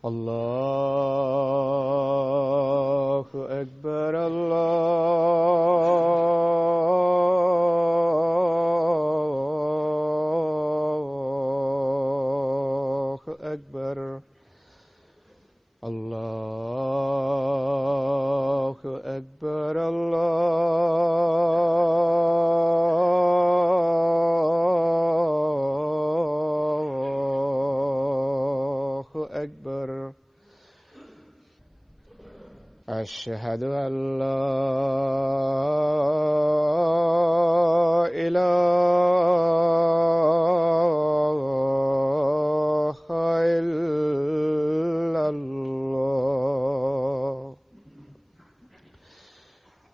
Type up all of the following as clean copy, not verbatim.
الله أكبر الله أكبر الله أكبر الله أكبر. أشهد أن لا إله إلا الله.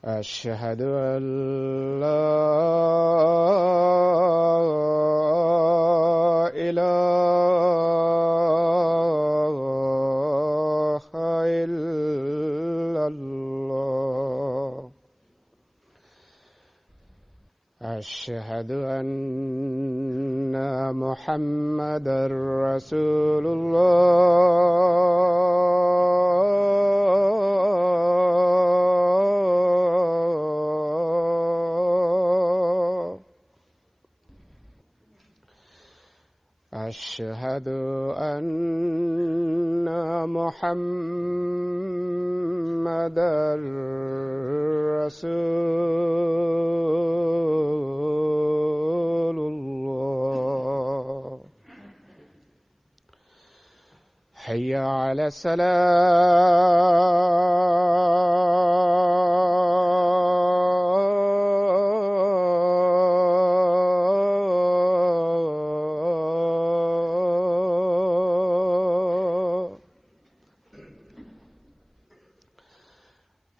أشهد أن لا إله إلا الله. أشهد أن محمدًا رسول الله. أشهد أن محمدًا رسول الله. حي على الصلاة.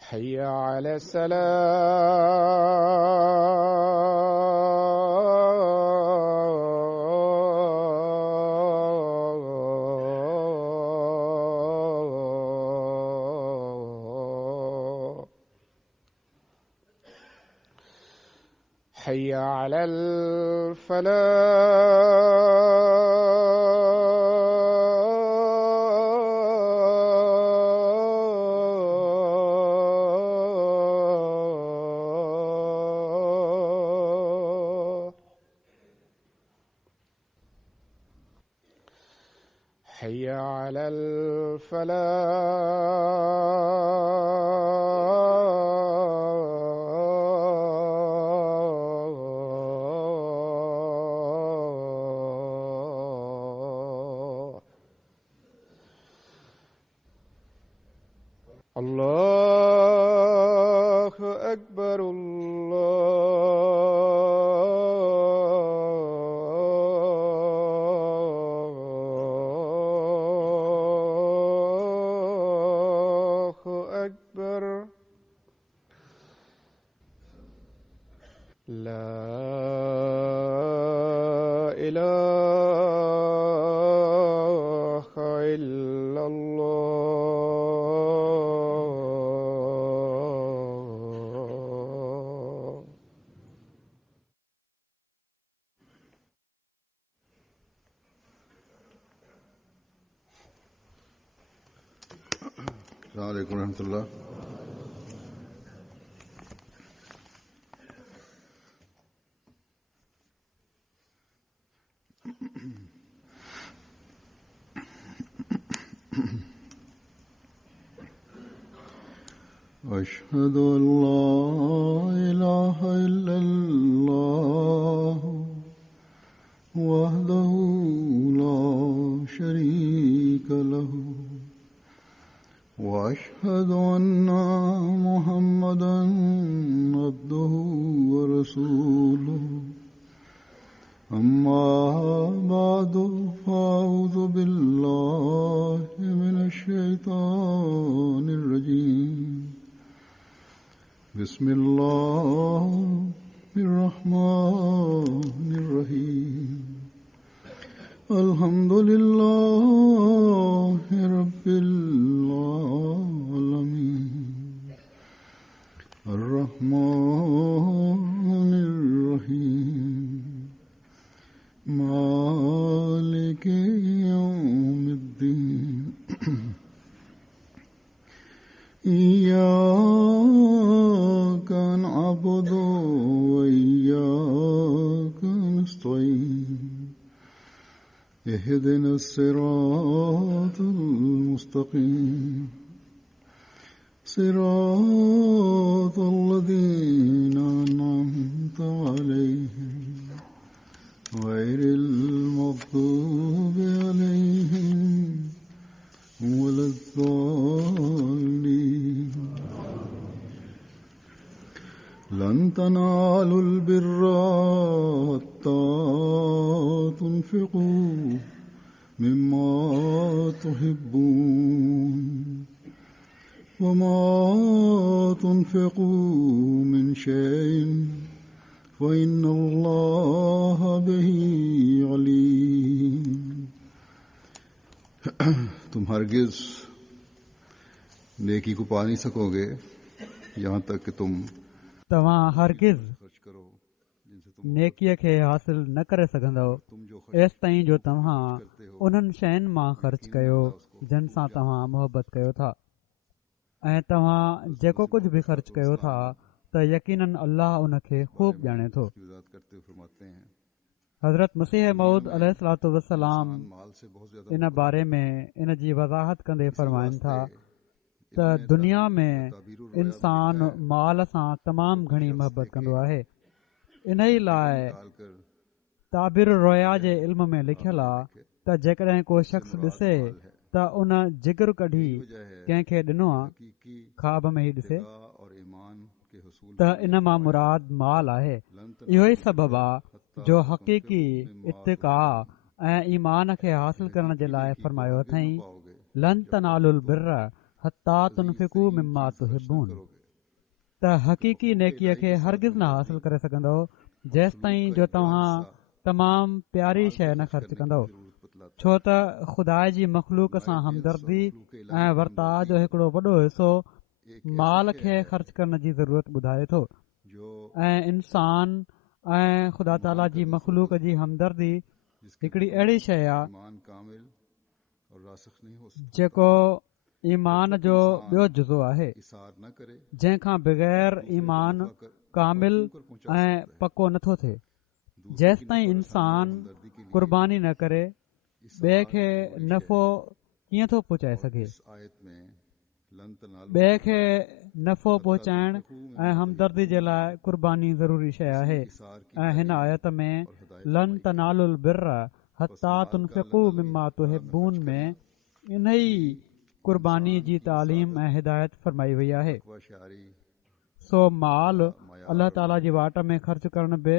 حي على السلام. حي على الفلاح. حي على الفلاح. الله أكبر الله أكبر. لا إله إلا الله. السلام عليكم ورحمة الله. أشهد أن لا إله إلا الله وحده لا شريك له وأشهد أن محمدًا عبده ورسوله. أما بعد فأعوذ بالله من الشيطان الرجيم. بسم الله الرحمن الرحيم. الحمد لله رب العالمين. الرحمن الرحيم. مالك يوم الدين. اهدنا الصراط المستقيم صراط الذين أنعمت عليهم غير المغضوب عليهم ولا الضالين لن تنالوا البر حتى تنفقوا مما تحبون وما تنفقوا من شيء فإن الله به عليم तुम हरगिज नेकी को पा नहीं सकोगे यहाँ तक कि तुम तव्हां हरगिज़ खर्च करो जिनसे तुम नेकीअ खे हासिल न करे सघंदव एसि ताईं जो तव्हां उन्हनि शयुनि मां ख़र्च कयो जिन सां तव्हां मुहबत कयो था ऐं तव्हां जेको कुझु बि ख़र्च कयो था त यकीनन अल्लाह उन खे ख़ूब ॼाणे थो की वजाहत करते हुए फरमाते हैं हज़रत मसीह मऊद अलैहिस्सलातु वस्सलाम माल से बहुत ज्यादा इन बारे में इन जी वज़ाहत कंदे फरमाइनि था त दुनिया में इंसान माल सां तमामु घणी मुहबत कंदो आहे इन ई लाइ डालकर ताबिर रोया जे इल्म में लिखियलु आहे त जेकॾहिं को शख़्स ॾिसे त उन जिगर कढी कंहिंखे ॾिनो आहे हकीकी ख़्वाब में ई ॾिसे और ईमान के हुसूल त इन मां मुराद माल आहे इहो ई सबबु आहे जो हक़ीक़ी इत्तिका ऐं ईमान खे हासिल करण जे लाइ फरमायो अथई पाओगे लन तनालुल बिर्र हत्ता तुनफिकू मिम्मा तुहिब्बून त हक़ीक़ी नेकीअ खे हरगिज़ न हासिल करे सघंदव जेसि ताईं जो तव्हां तमामु प्यारी शइ न ख़र्च कंदव छो त ख़ुदा जी मख़लूक सां हमदर्दी ऐं वर्ताव जो हिकिड़ो वॾो हिसो माल खे ख़र्च करण जी ज़रूरत ॿुधाए थो जो ऐं इंसान ऐं ख़ुदा ताला जी मख़लूक जी हमदर्दी हिकिड़ी अहिड़ी शइ आहे ईमान कामिल और रासिख नहीं हो सकता जेको ईमान जो ॿियो जुज़ो आहे इसार न करे जंहिंखां बग़ैर ईमान कामिल ऐं पको नथो थिए जेसि ताईं इंसान क़ुर्बानी न करे ॿिए खे नफ़ो कीअं थो पहुचाए सघे इस आयत में लन तनालु ॿिए खे नफ़ो पहुचाइण ऐं हमदर्दी जे लाइ क़ुर्बानी ज़रूरी शइ आहे इसार की ऐं हिन आयत में लन तनालुल बिर्र हत्ता तुनफिकू मिम्मा तुहिब्बून में इन ई क़ुर्बानी जी तालीम ऐं हिदायत फरमाई वई आहे वशारी सो माल अल्लाह ताला जी वाट में ख़र्च करण बि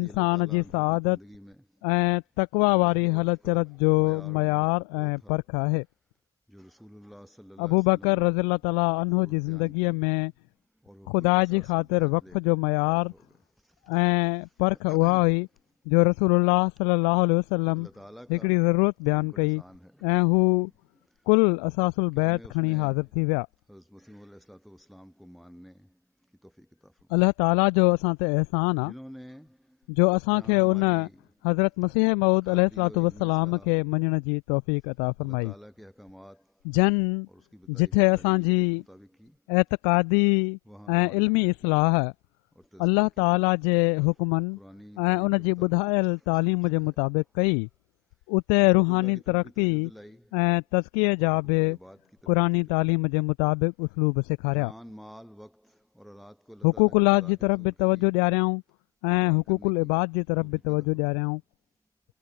इंसान जी सआदत जिंदगी में ऐं तक़वा वारी हलत चलत जो मयार ऐं परख आहे जो रसूलुल्लाह सल्लल्लाहु अबू बकर रज़ियल्लाहु ताला अन्हु जी ज़िंदगीअ में ख़ुदा जी ख़ातिर वक़्फ़ जो मयार ऐं परख उहा हुई जो रसूलुल्लाह सल्लल्लाहु अलैहि वसल्लम हिकिड़ी ज़रूरत बयानु कई ऐं हू कुल असासुल बैत खणी हाज़िर थी विया हज़रत मसीह अलैहिस्सलाम को मानने की तौफीक अता फरमाए अल्लाह ताला जो असां ते एहसान आहे जिन्होंने जो असांखे उन हज़रत मसीह मऊद अलैहिस्सलातु वस्सलाम खे मञण जी तौफ़ीक़ अता फरमाई ताला के अहकामात जन और उसकी बताई जिथे असांजी मुताबिक की एतक़ादी ऐं इल्मी इस्लाह और अल्लाह ताला जे हुक्मनि पुरानी ऐं उन जी ॿुधायल तालीम जे मुताबिक़ कई उते रूहानी तरक़ी ऐं तज़किये जा बि बात की क़ुरानी तालीम जे मुताबिक़ उसलूब सेखारिया जान माल वक्त और औलाद को हुकूकुल्लाह जी तरफ़ बि तवजो ॾियारियाऊं ऐं हुकूकुल इबाद जी तरफ़ बि तवजो ॾियारियाऊं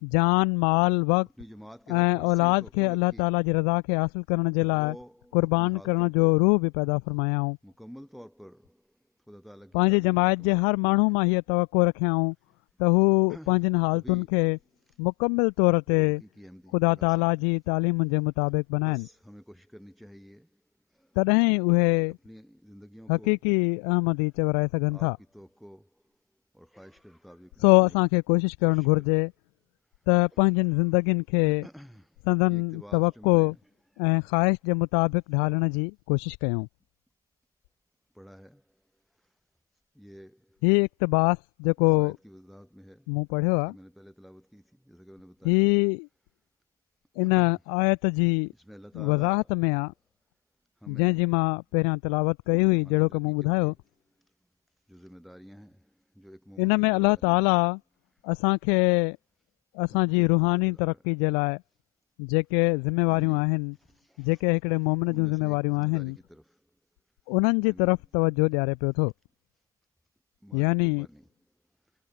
जान माल वक़्त अपनी जमात के ऐं औलाद खे अल्लाह ताला जी रज़ा खे हासिल करण जे लाइ क़ुर्बान करण जो रूह बि पैदा फरमायाऊं मुकम्मल तौर पर खुदा ताला की पंहिंजी जमायत जे हर माण्हू मां हीअ तवको रखियाऊं त हू पंहिंजनि हालतुनि खे मुकमिल तौर ते अहमदी ख़ुदा ताला जी तालीम जे मुताबिक़ बनाइनि हमें कोशिश करनी चाहिए तॾहिं ई उहे अपनी जिंदगियों को हक़ीक़ी अहमदी चवराए सघनि था की तवक्को और ख्वाहिश के मुताबिक सो असांखे कोशिशि करणु घुर्जे त पंहिंजनि ज़िंदगियुनि खे संदन तवको ऐं ख़्वाहिश जे मुताबिक़ ढालण जी कोशिशि कयूं पढ़ा है ये हीउ इक़्तिबास जेको आयत की वजाहत में है मूं पढ़ियो आहे मैंने पहले तिलावत की थी जैसा कि मैंने बताया ही इन आयत जी इसमें अल्लाह ताला वज़ाहत में आहे हमें जंहिंजी मां पहिरियां तिलावत कई हुई जहिड़ो की मूं ॿुधायो जो जिम्मेदारियां हैं जो एक इन में अल्लाह ताला असांखे असांजी रुहानी तरक़ी जे लाइ जेके ज़िम्मेवारियूं आहिनि, जेके हिकिड़े मोमिन जूं ज़िम्मेवारियूं आहिनि, की तरफ उन्हनि जी तरफ़ तवजो ॾियारे पियो थो। यानी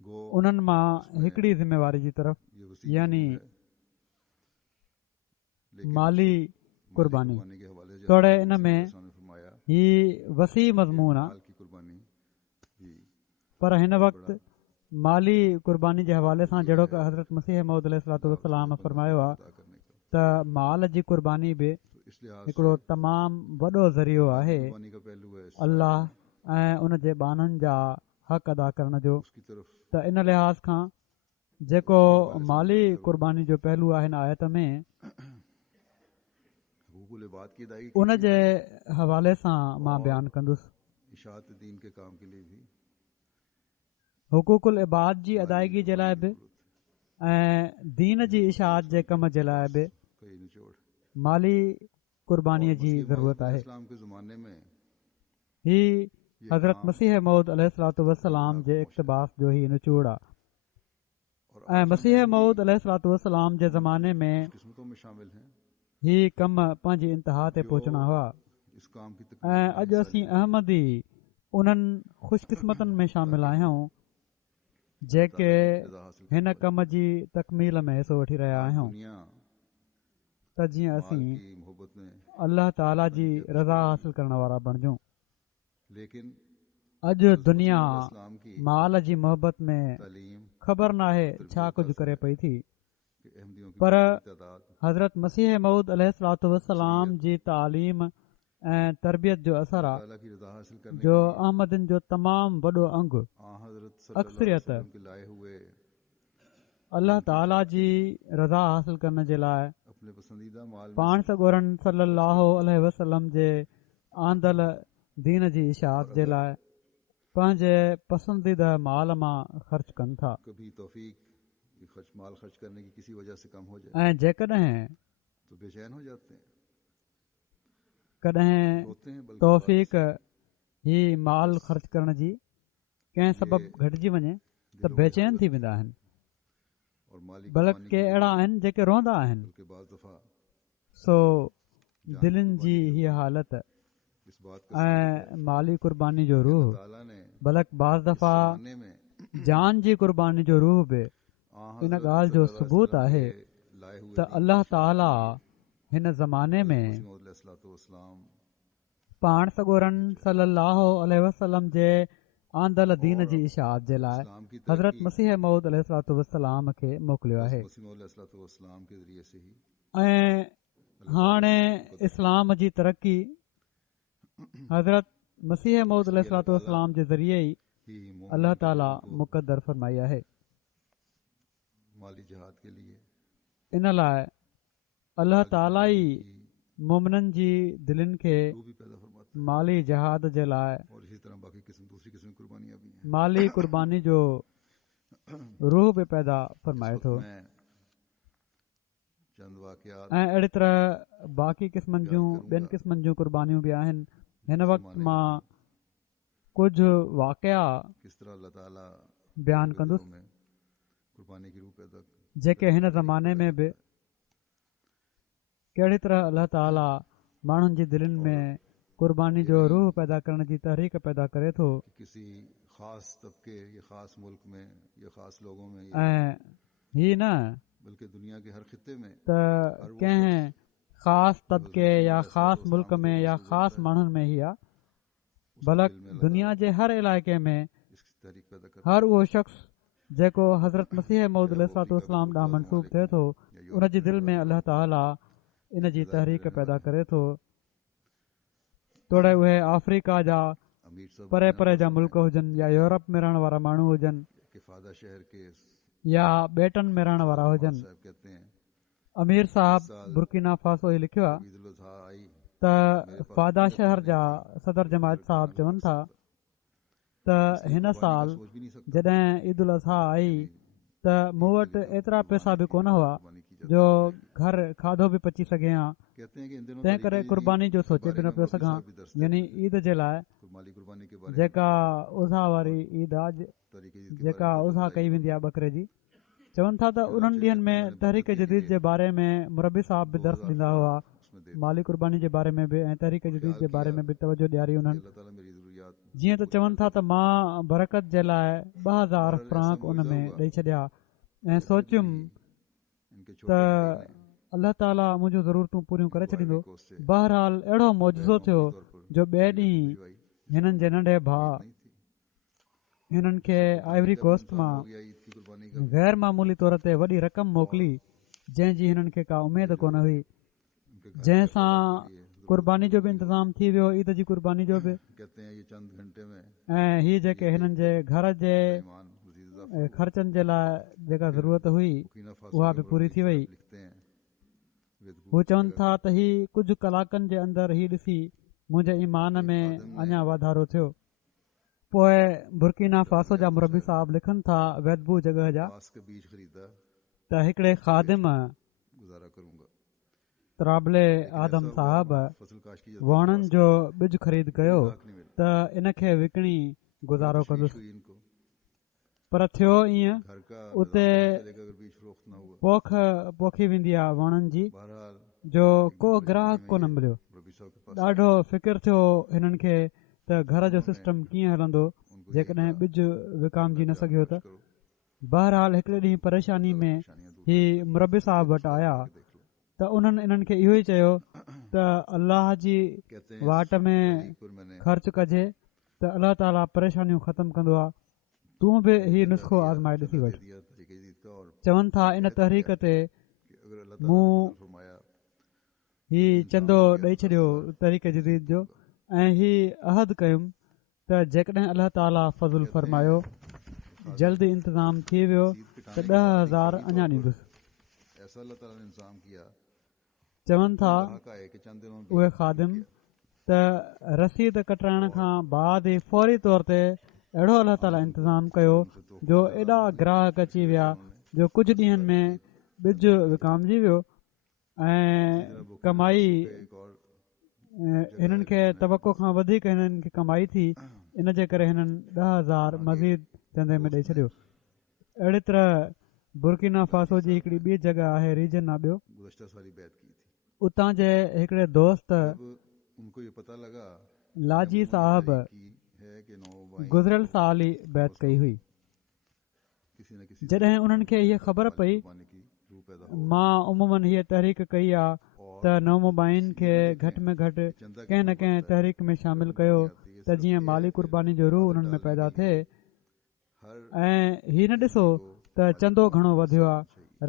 गो उन्हनि मां हिकिड़ी ज़िम्मेवारी जी तरफ़ ये वसी यानी है, लेकिन माली माली कुर्बानी। कुर्बानी के हवाले से तोड़े हज़रत इन मसीह में अलैहिस्सलाम ने फरमाया ही वसी मज़मून आहे, माल की कुर्बानी भी पर हिन वक़्तु माली कुर्बानी जे हवाले सां जहिड़ो की हज़रत मसीह मौद अलैहिस्सलाम फरमायो आहे अदा करने का, त माल जी कुर्बानी बि तो इस लिहाज हिकिड़ो से तमामु वॾो ज़रियो आहे कुर्बानी का पहलू है इस अल्लाह ऐं उन जे बाननि जा हक़ अदा करण जो। उसकी तरफ त इन लिहाज़ खां जेको माली कुर्बानी जो पहलू आहे हिन आयत में, हुकूकुल इबाद की अदायगी उन जे हवाले सां मां बयानु कंदुसि। इशाअत दीन के काम के लिए भी हुकूकुल इबाद जी अदायगी जे लाइ बि ऐं दीन जी इशाअत जे कम जे लाइ बि कई निचोड़ माली कुर्बानीअ जी मसीह ज़रूरत आहे। इस्लाम के ज़माने में ही हज़रत मसीह मौद अलैहिस्सलाम जे इक़्तिबास जो ही निचोड़ आहे और ऐं आज मसीह हम मौद अलैहिस्सलाम जे ज़माने में किस्मतों में शामिल हैं ही कम पंहिंजी इंतिहा ते पहुचणा हुआ इस काम की ऐं तकमील अॼु असीं अहमदी उन्हनि ख़ुशकिस्मतनि में शामिल आहियूं जेके हिन कम जी तकमील में हिसो वठी रहिया आहियूं दुनिया त जीअं माल असीं की मोहब्बत में, अल्लाह ताला जी रज़ा हासिल करण वारा बणिजूं। लेकिन अॼु दुनिया इस्लाम की माल जी मोहबत में तालीम ख़बर नाहे छा कुझु करे पई थी, के अहमदियों की पर बड़ी तादाद हज़रत मसीह मऊद अलैहिस्सलाम जी तालीम ऐं तरबियत जो असरु आहे ताला की रज़ा हासिल करने जो के लिए अहमदन जो तमामु वॾो अंग हज़रत सल्लल्लाहु अलैहि अक्सरियत वसल्लम के लाए हुए अल्लाह ताला जी रज़ा हासिल करण जे लाइ अपने पसंदीदा माल में पाण सॻोरन सल्लल्लाहु अलैहि वसल्लम जे आंदल दीन जी इशाअत जे लाइ पंहिंजे पसंदीदा माल मां ख़र्च कनि था। कभी तौफीक कि माल खर्च करने की किसी वजह से कम हो जाए ऐं जेकॾहिं तो बेचैन हो जाते हैं, कॾहिं रोते हैं, बल्कि तौफ़ीक़ ही माल ख़र्च करण जी कंहिं सबबु घटिजी वञे त बेचैन थी वेंदा आहिनि। और माली बल्कि के अहिड़ा आहिनि जेके रोंदा आहिनि। बल्कि बाज़ दफ़ा सो दिलनि जी हीअ हालत इस बात का ऐं माली कुर्बानी जो रूह, ताला ने बल्कि बाज़ दफ़ा ज़माने में जान जी कुर्बानी जो रूह बि इन ॻाल्हि जो सबूत आहे लाए हुए त अल्लाह ताला हिन ज़माने में इस्लाम पाण सॻोरन सल्लल्लाहु अलैहि वसल्लम जे आंदल दीन जी इशाअत जे लाइ की हज़रत मसीह मऊद अलैहिस्सलाम खे मोकिलियो आहे। इस्लाम के ज़रिए से ही ऐं हाणे इस्लाम जी तरक़ी हज़रत मसीह मऊद अलैहिस्सलाम जे ज़रिए ई अल्लाह ताला मुक़दर फरमाई आहे। माली जिहाद के लिए इन लाइ अल्लाह ताला ई मोमिननि जी दिलनि खे रूह भी पैदा फरमाता माली जहाद जे लाइ है और इसी तरह बाकी दूसरी किस्म की कुर्बानियां भी हैं। माली कुर्बानी जो रूह बि पैदा फरमाए थो मैं चंद वाक़यात ऐं अहिड़ी तरह बाक़ी क़िस्मनि जूं ॿियनि क़िस्मनि जूं कुर्बानियूं बि आहिनि। हिन वक़्तु मां कुझु वाक़िया किस तरह अल्लाह ताला बयानु कंदुसि में कुर्बानी की रूह पैदा जेके हिन ज़माने में बि कहिड़ी तरह अल्लाह ताला माण्हुनि जी दिलनि में कुर्बानी जो रूह पैदा करण जी तहरीक पैदा करे थो कि किसी ख़ास तबके या ख़ास मुल्क में या ख़ास लोगों में ऐं ही न बल्कि दुनिया के हर खिते में त कंहिं ख़ासि तबके या ख़ासि मुल्क में या ख़ासि माण्हुनि में ई आहे, बल्कि दुनिया जे हर इलाइक़े में इसकी तहरीक पैदा कर हर उहो शख़्स जेको हज़रत मसीह मऊद अलैहिस्सलाम ॾांहुं मनसूब थिए थो उन जी दिलि में अल्लाह ताला इन जी तहरीक पैदा करे थो। तोड़े उहे अफ्रीका जा अमीर सब परे परे जा मुल्क हुजनि या यूरोप में रहण वारा माण्हू हुजनि किफ़ादा शहर के या ॿेटनि में रहण वारा हुजनि। साहब कहते हैं अमीर साहब बुर्किना फासो ही लिखियो आहे ईद उल अज़हा आई त फादा शहर जा सदर जमायत साहब चवनि था त हिन साल सोच भी नहीं सकता जॾहिं ईद उल अज़हा आई त मूं वटि एतिरा पैसा बि कोन हुआ जो घर खाधो बि पची सघे हा, कहते हैं कि इन दिनों तंहिं करे कुर्बानी जो सोचे बि न पियो सघां। यानी ईद जे लाइ माली कुर्बानी के बारे जेका उज़ा वारी ईद आहे तरीके जेका उज़ा कई वेंदी आहे बकरे जी, चवनि था त उन्हनि ॾींहंनि में तहरीक जदीद जे बारे में मुरबी साहब बि दर्स ॾींदा हुआ, माली कुर्बानी जे बारे में बि ऐं तहरीक जदीद जे बारे में बि तवजो ॾियारी उन्हनि। जीअं त चवनि था त मां बरकत जे लाइ 2000 फ्रांक उन में ॾेई छॾिया ऐं सोचियुमि त अल्लाह ताला मुंहिंजूं ज़रूरतूं पूरियूं करे छॾींदो। बहरहाल अहिड़ो मौजज़ो थियो जो ॿिए ॾींहुं हिननि जे नंढे भाउ हिननि खे आइवरी कोस्ट मां गैर मामूली तौर ते वॾी रक़म मोकिली, जंहिंजी हिननि खे का उमेद कोन हुई, जंहिंसां कुर्बानी जो बि इंतज़ाम थी वियो, ईद जी कुर्बानी जो बि, ऐं हीअ जेके हिननि जे घर जे ख़र्चनि जे लाइ जेका ज़रूरत हुई उहा बि पूरी थी वई। हू चवनि था त हीउ कुझु कलाकनि जे अंदरि ही ॾिसी मुंहिंजे ईमान में अञा वाधारो थियो। पोइ बुर्किना फासो जा मुरबी साहब लिखनि था वैदबू जॻह जा त हिकिड़े ख़ादिम तराबले आदम साहब वणनि जो ॿिज ख़रीद कयो त इन खे विकिणी गुज़ारो कंदुसि, पर थियो ईअं उते पोखी वेंदी आहे वणनि जी जो को ग्राहक कोन मिलियो। ॾाढो फ़िकिर थियो हिननि खे त घर जो सिस्टम कीअं हलंदो जेकॾहिं ॿिज विकामजी न सघियो त। बहरहाल हिकिड़े ॾींहुं परेशानी में ही मुरबी साहब वटि आया त उन्हनि इन्हनि खे इहो ई चयो त अल्लाह जी वाट में ख़र्च कजे त अल्लाह ताला परेशानियूं ख़तमु कंदो आहे, तूं बि हीउ नुस्ख़ो आज़माए ॾिसी वठि। चवनि था इन तहरीक ते मूं हीउ चंदो ॾेई छॾियो तहरीक जदीद जो ऐं हीउ अहद कयुमि त जेकॾहिं अल्लाह ताला फज़ुल फरमायो जल्दी इंतज़ाम थी वियो त 10,000 अञा ॾींदुसि। चवनि था उहे ख़ादिम त रसीद कटाइण खां बाद ई फौरी तौर ते अहिड़ो अल्लाह ताला इंतज़ाम कयो जो एॾा ग्राहक अची विया जो कुझु ॾींहंनि में ॿिज विकामजी वियो ऐं कमाई हिननि खे तवको खां वधीक हिननि खे कमाई थी। इन जे करे हिननि 10,000 मज़ीद चंदे में ॾेई छॾियो। अहिड़ी तरह बुर्किना फासो जी हिकिड़ी ॿी जॻह आहे रीजन आहे ॿियो, उतां जे हिकिड़े दोस्त लाजी साहब गुज़िरियल साल ई बैत कई हुई। जॾहिं उन्हनि खे हीअ ख़बर पई मां उमूमन हीअ तहरीक कई आहे त नवमुबाइन खे घटि में घटि कंहिं न कंहिं तहरीक में शामिल कयो त जीअं माली कुर्बानी जो रूह उन्हनि में पैदा थिए, ऐं हीअ न ॾिसो त चंदो घणो वधियो आहे,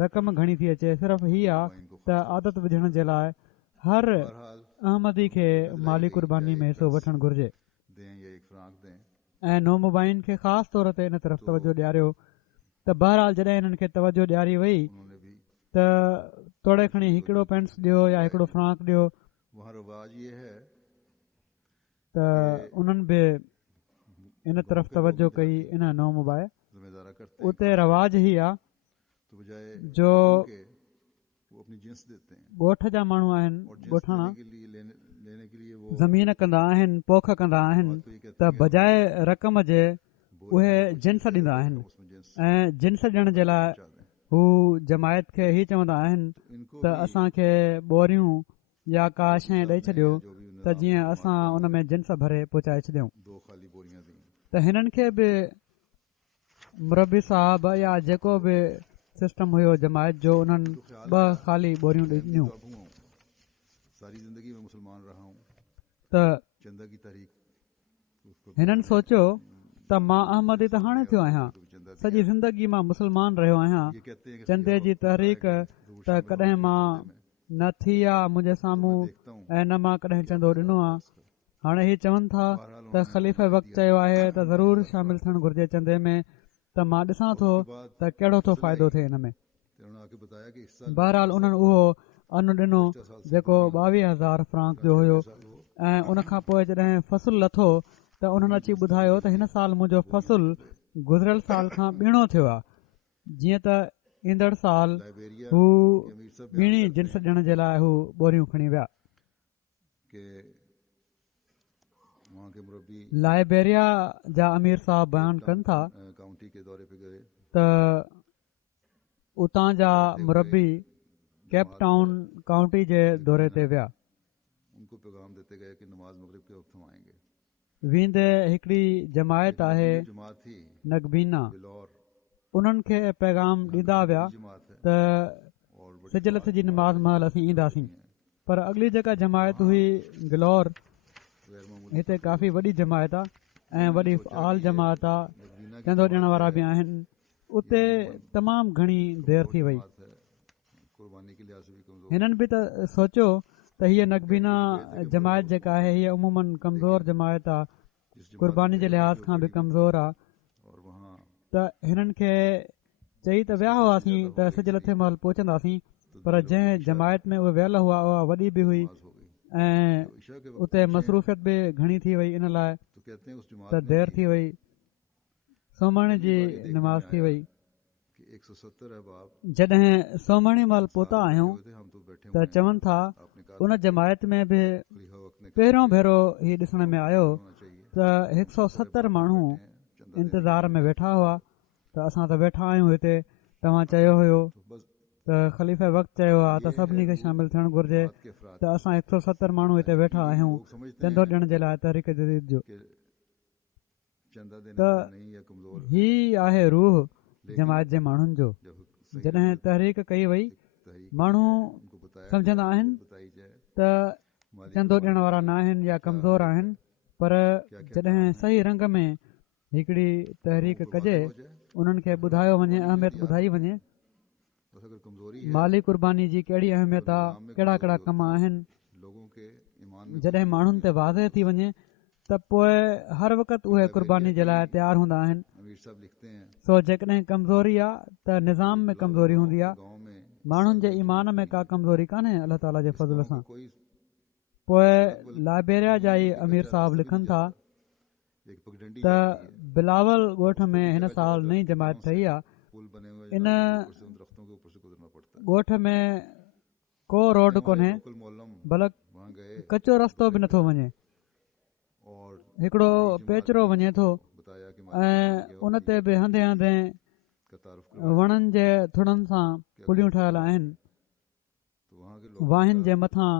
रक़म घणी थी अचे, सिर्फ़ु हीअ आहे त आदत विझण जे लाइ हर अहमदी खे माली कुर्बानी में हिसो वठणु घुर्जे। ऐं नवमुबाइन खे ख़ासि तौर ते इन तरफ़ तवजो ॾियारियो त बहरहाल जॾहिं हिननि खे तवजो ॾियारी वई त तोड़े खणी हिकिड़ो पेंट्स ॾियो या हिकिड़ो फ्राक ॾियो, त उन्हनि बि इन तरफ़ तवजो कई। इन नवमुबाए उते रवाज ई आहे जो ॻोठ जा माण्हू आहिनि, ॻोठाणा ज़मीन कंदा आहिनि, पोख कंदा आहिनि, त बजाए रक़म जे उहे जिन्स ॾींदा आहिनि ऐं जिन्स ॾियण जे लाइ हू जमायत खे ही चवंदा आहिनि त असांखे ॿोरियूं या का शइ ॾेई छॾियो त जीअं असां उन में जिन्स भरे पहुचाए छॾियूं। त हिननि खे बि मुरबी साहब या जेको बि सिस्टम हुयो जमायत जो उन्हनि 2 ख़ाली ॿोरियूं ॾिनियूं। त हिननि सोचियो त मां अहमदी त हाणे थियो आहियां, सॼी ज़िंदगी मां मुस्लमान रहियो आहियां, चंदे जी तहरीक त कॾहिं मां न थी आहे मुंहिंजे साम्हूं ऐं न मां कॾहिं चंदो ॾिनो आहे। हाणे हीअ चवनि था त ख़लीफ़े वक़्तु चयो आहे त ज़रूरु शामिल थियणु घुर्जे चंदे में, त मां ॾिसां थो त कहिड़ो थो फ़ाइदो थिए हिन में। बहरहाल उन्हनि उहो अनु ॾिनो जेको 22,000 फ्रांक जो हुयो ऐं उनखां पोइ जॾहिं फ़सुलु लथो त उन्हनि अची ॿुधायो त हिन साल मुंहिंजो फ़सुलु गुज़िरियल साल खां ॿीणो थियो आहे, जीअं त ईंदड़ साल हू ॿीणी जिन्स ॾियण जे लाइ हू ॿोरियूं खणी विया। लाइबेरिया जा अमीर साहब बयानु कनि था त उतां जा मुरबी केप टाउन काउंटी जे दौरे ते विया। उनको पैगाम देते गए कि नमाज मगरिब के वक्त हम आएंगे। वेंदे हिकिड़ी जमायत आहे ये जमात थी नगबीना, बिलौर उन्हनि खे पैगाम ॾींदा विया जमात है त और बड़ी सिजलत जी नमाज़ महल असीं ईंदासीं। पर अॻिली जेका जमायत हुई गिलौर, गैर मामूली हिते काफ़ी वॾी जमायत आहे ऐं वॾी फ़ाल जमात आहे, नगीना की चंदो ॾियण वारा बि आहिनि। उते तमामु घणी देरि थी वई। जमात है, कुर्बानी के लिहाज से भी कमजोर हिननि बि त सोचियो त हीअ नगबीना जमायत जेका आहे हीअ उमूमन कमज़ोर जमायत आहे, जिस जमात क़ुर्बानी जे लिहाज़ खां बि कमज़ोर आहे। और वहाँ त हिननि खे चई त विया हुआसीं त सिज लथे महल पहुचंदासीं, पर जंहिं जमायत में उहे वियल हुआ उहा वॾी बि हुई नमाज हो गई। ऐं तो ईशा के वक्त उते मसरूफ़ियत बि घणी थी वई। इन लाइ तो कहते हैं उस जमात त देरि थी वई, सोमणी जी नमाज़ थी वई। कि 170 अहबाब जॾहिं सोमणी महिल पहुता आहियूं थे, हम तो बैठे त चवनि था आपने कहा उन जमायत में बि खलीफा वक्त ने पहिरियों भेरो हीउ ॾिसण में आयो होना चाहिए त 170 माण्हू इंतज़ार में वेठा हुआ त असां त वेठा आहियूं हिते। तव्हां चयो हुयो तो बस त ख़लीफ़े वक़्तु चयो आहे त सभिनी खे शामिल थियणु घुरिजे, बात के अफराद त असां 170 माण्हू हिते वेठा आहियूं लोग समझते चंदो हैं ॾियण जे लाइ तहरीक जदीद जो। कि चंदा देने त वाला नहीं या कमजोर ही आहे रूह जमायत जे माण्हुनि जो। जब सही जॾहिं तहरीक कई वई, तहरीक माण्हू उनको बताया सम्झंदा आहिनि बताई जाए त चंदो ॾियण वारा न आहिनि या कमज़ोर आहिनि, पर जॾहिं सही रंग में हिकिड़ी तहरीक कजे, हो जाए। उन्हनि खे ॿुधायो वञे, अहमियत ॿुधाई वञे, बस अगर कमजोरी है माली कुर्बानी जी कहिड़ी अहमियत आहे, कहिड़ा कहिड़ा कम आहिनि, लोगों के ईमान में जॾहिं माण्हुनि ते वाज़े थी वञे त पोइ हर वक़्तु उहे कुर्बानी जे लाइ तयारु हूंदा आहिनि। अमीर साहब लिखते हैं सो जेकॾहिं कमज़ोरी आहे त निज़ाम में कमज़ोरी हूंदी आहे, गांव में माण्हुनि जे ईमान में का कमज़ोरी कान्हे अलाह ताला जे फज़ल सां। कोई पोइ लाइबेरिया जा ई अमीर साहब लिखनि था एक पगडंडी त बिलावल ॻोठ में हिन साल नई जमायत ठही आहे। पुल बने हुए इन ऊपर से उन दरख्तों के ऊपर से गुजरना पड़ता है। ॻोठ में को रोड कोन्हे, लोकल मोहल्लम बल्कि वहाँ गए कचो रस्तो बि नथो वञे, और हिकिड़ो पेचरो वञे थो बताया कि ऐं उन ते बि हंधे हंधे का तारुफ वणनि जे थुड़नि सां पुलियूं ठहियल आहिनि। तो वहाँ के लोग वाहिनि जे मथां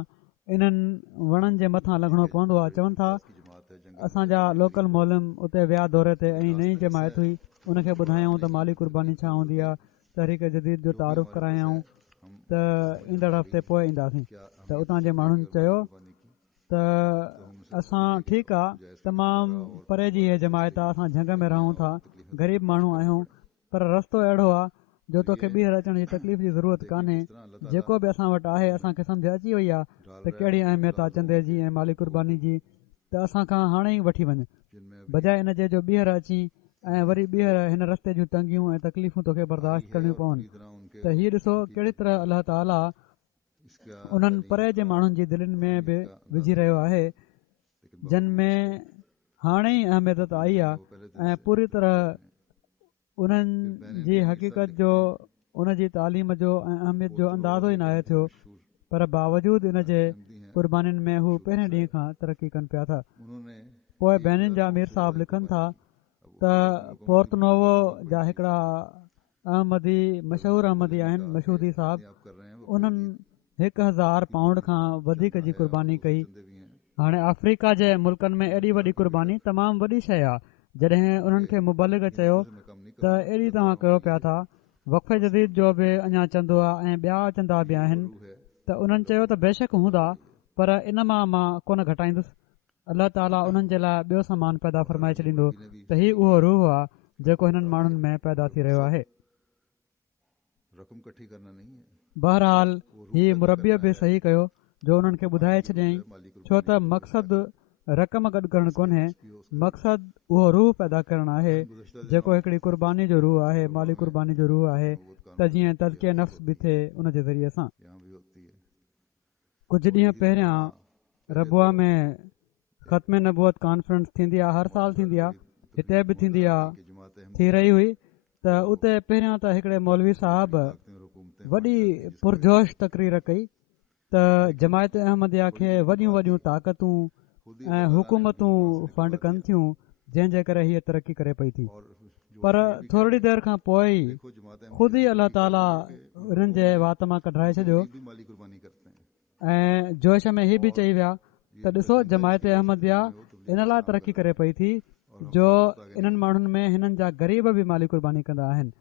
इन्हनि वणनि जे मथां लंघणो पवंदो आहे। चवनि था की जमात है जंग असांजा लोकल मोलम उते विया दौरे ते ऐं नई जमायत हुई, उनखे ॿुधायऊं त माली कुर्बानी छा हूंदी आहे, तहरीक जदीद जो तारुफ़ करायऊं त ईंदड़ हफ़्ते पोइ ईंदासीं। त उतां जे माण्हुनि चयो त असां ठीकु आहे, तमामु परे जी इहा जमायत आहे, असां झंग में रहूं था, ग़रीब माण्हू आहियूं, पर रस्तो अहिड़ो आहे जो तोखे ॿीहर अचण जी तकलीफ़ जी ज़रूरत कान्हे। जेको बि असां वटि आहे असांखे सम्झ अची वई आहे त कहिड़ी अहमियत आहे चंदे जी ऐं माली कुर्बानी जी, त असां खां हाणे ई वठी वञ, जिनमें बजाए इन जे जो ॿीहर अची ऐं वरी ॿीहर हिन रस्ते जूं तंगियूं ऐं तकलीफ़ूं तोखे बर्दाश्त करणियूं पवनि। पूरी तरह उनके त हीअ ॾिसो कहिड़ी तरह अलाह ताला इसका उन्हनि परे जे माण्हुनि जी दिलनि में बि विझी रहियो आहे, जिन में हाणे ई अहमियत आई आहे ऐं पूरी तरह उन्हनि जी हक़ीक़त जो, उन जी तालीम जो ऐं अहमियत जो अंदाज़ो ई न आहे थियो, पर बावजूदु इन जे कुर्बानीनि में हू पहिरें ॾींहं खां तरक़ी कनि पिया था। उन्होंने पोइ बहनिन जा अमीर साहब लिखनि था त पोर्तनोवो जा हिकिड़ा अहमदी मशहूरु अहमदी आहिनि, मशहूदी साहब, आप कर रहे हैं वो उन्हनि 1000 पाउंड खां वधीक जी कुर्बानी कई। चंदे भी हैं। हाणे अफ्रीका जे मुल्कनि में एॾी वॾी कुर्बानी तमामु वॾी शइ आहे। जॾहिं उन्हनि खे मुबलिग चयो मैं कम नहीं त एॾी तव्हां कयो पिया था, वक़फ़े जदीद जो बि अञा चंदो आहे ऐं ॿिया चंदा बि आहिनि, त उन्हनि चयो त बेशक हूंदा, पर इन मां कोन घटाईंदुसि। अलाह ताला उन्हनि जे लाइ ॿियो सामान पैदा फरमाए छॾींदो त हीउ उहो रूह आहे जेको हिननि माण्हुनि में पैदा थी रहियो आहे। रकम इकट्ठी करना नहीं है, बहरहाल हीउ मुरबीअ बि सही कयो जो उन्हनि खे ॿुधाए छॾियईं, छो त मक़सदु रक़म गॾु करणु कोन्हे, मक़सदु उहो रूह पैदा करणु आहे जेको हिकिड़ी कुर्बानी जो रूह आहे, माली कुर्बानी जो रूह आहे, त जीअं तज़किया नफ़्स बि थिए उन जे ज़रिए सां। यहाँ भी होती है। कुझु ॾींहं पहिरियां रबुआ में ख़त्म नबूअत कॉन्फ्रेंस थींदी आहे, हर साल थींदी आहे, हिते बि थींदी आहे, कि जमात अहमद थी रही हुई। त उते पहिरियां त हिकिड़े मौलवी साहब ताकतें और हुकूमतें वॾी पुरजोश तक़रीर कई त जमायत अहमदिया खे वॾियूं वॾियूं ताक़तूं ऐं हुकूमतूं फंड कनि थियूं, जंहिंजे करे हीअ तरक़ी करे पई थी। और जो पर थोरी देरि खां पोइ ई देखो जमात ख़ुदि ई अलाह ताला हिननि जे वात मां कढाए छॾियो भी माली कुर्बानी करते हैं ऐं जोश में ही बि चई विया त ॾिसो जमायत अहमदिया इन लाइ तरक़ी करे पई थी जो इन्हनि माण्हुनि में हिननि जा ग़रीब बि माली कुर्बानी कंदा आहिनि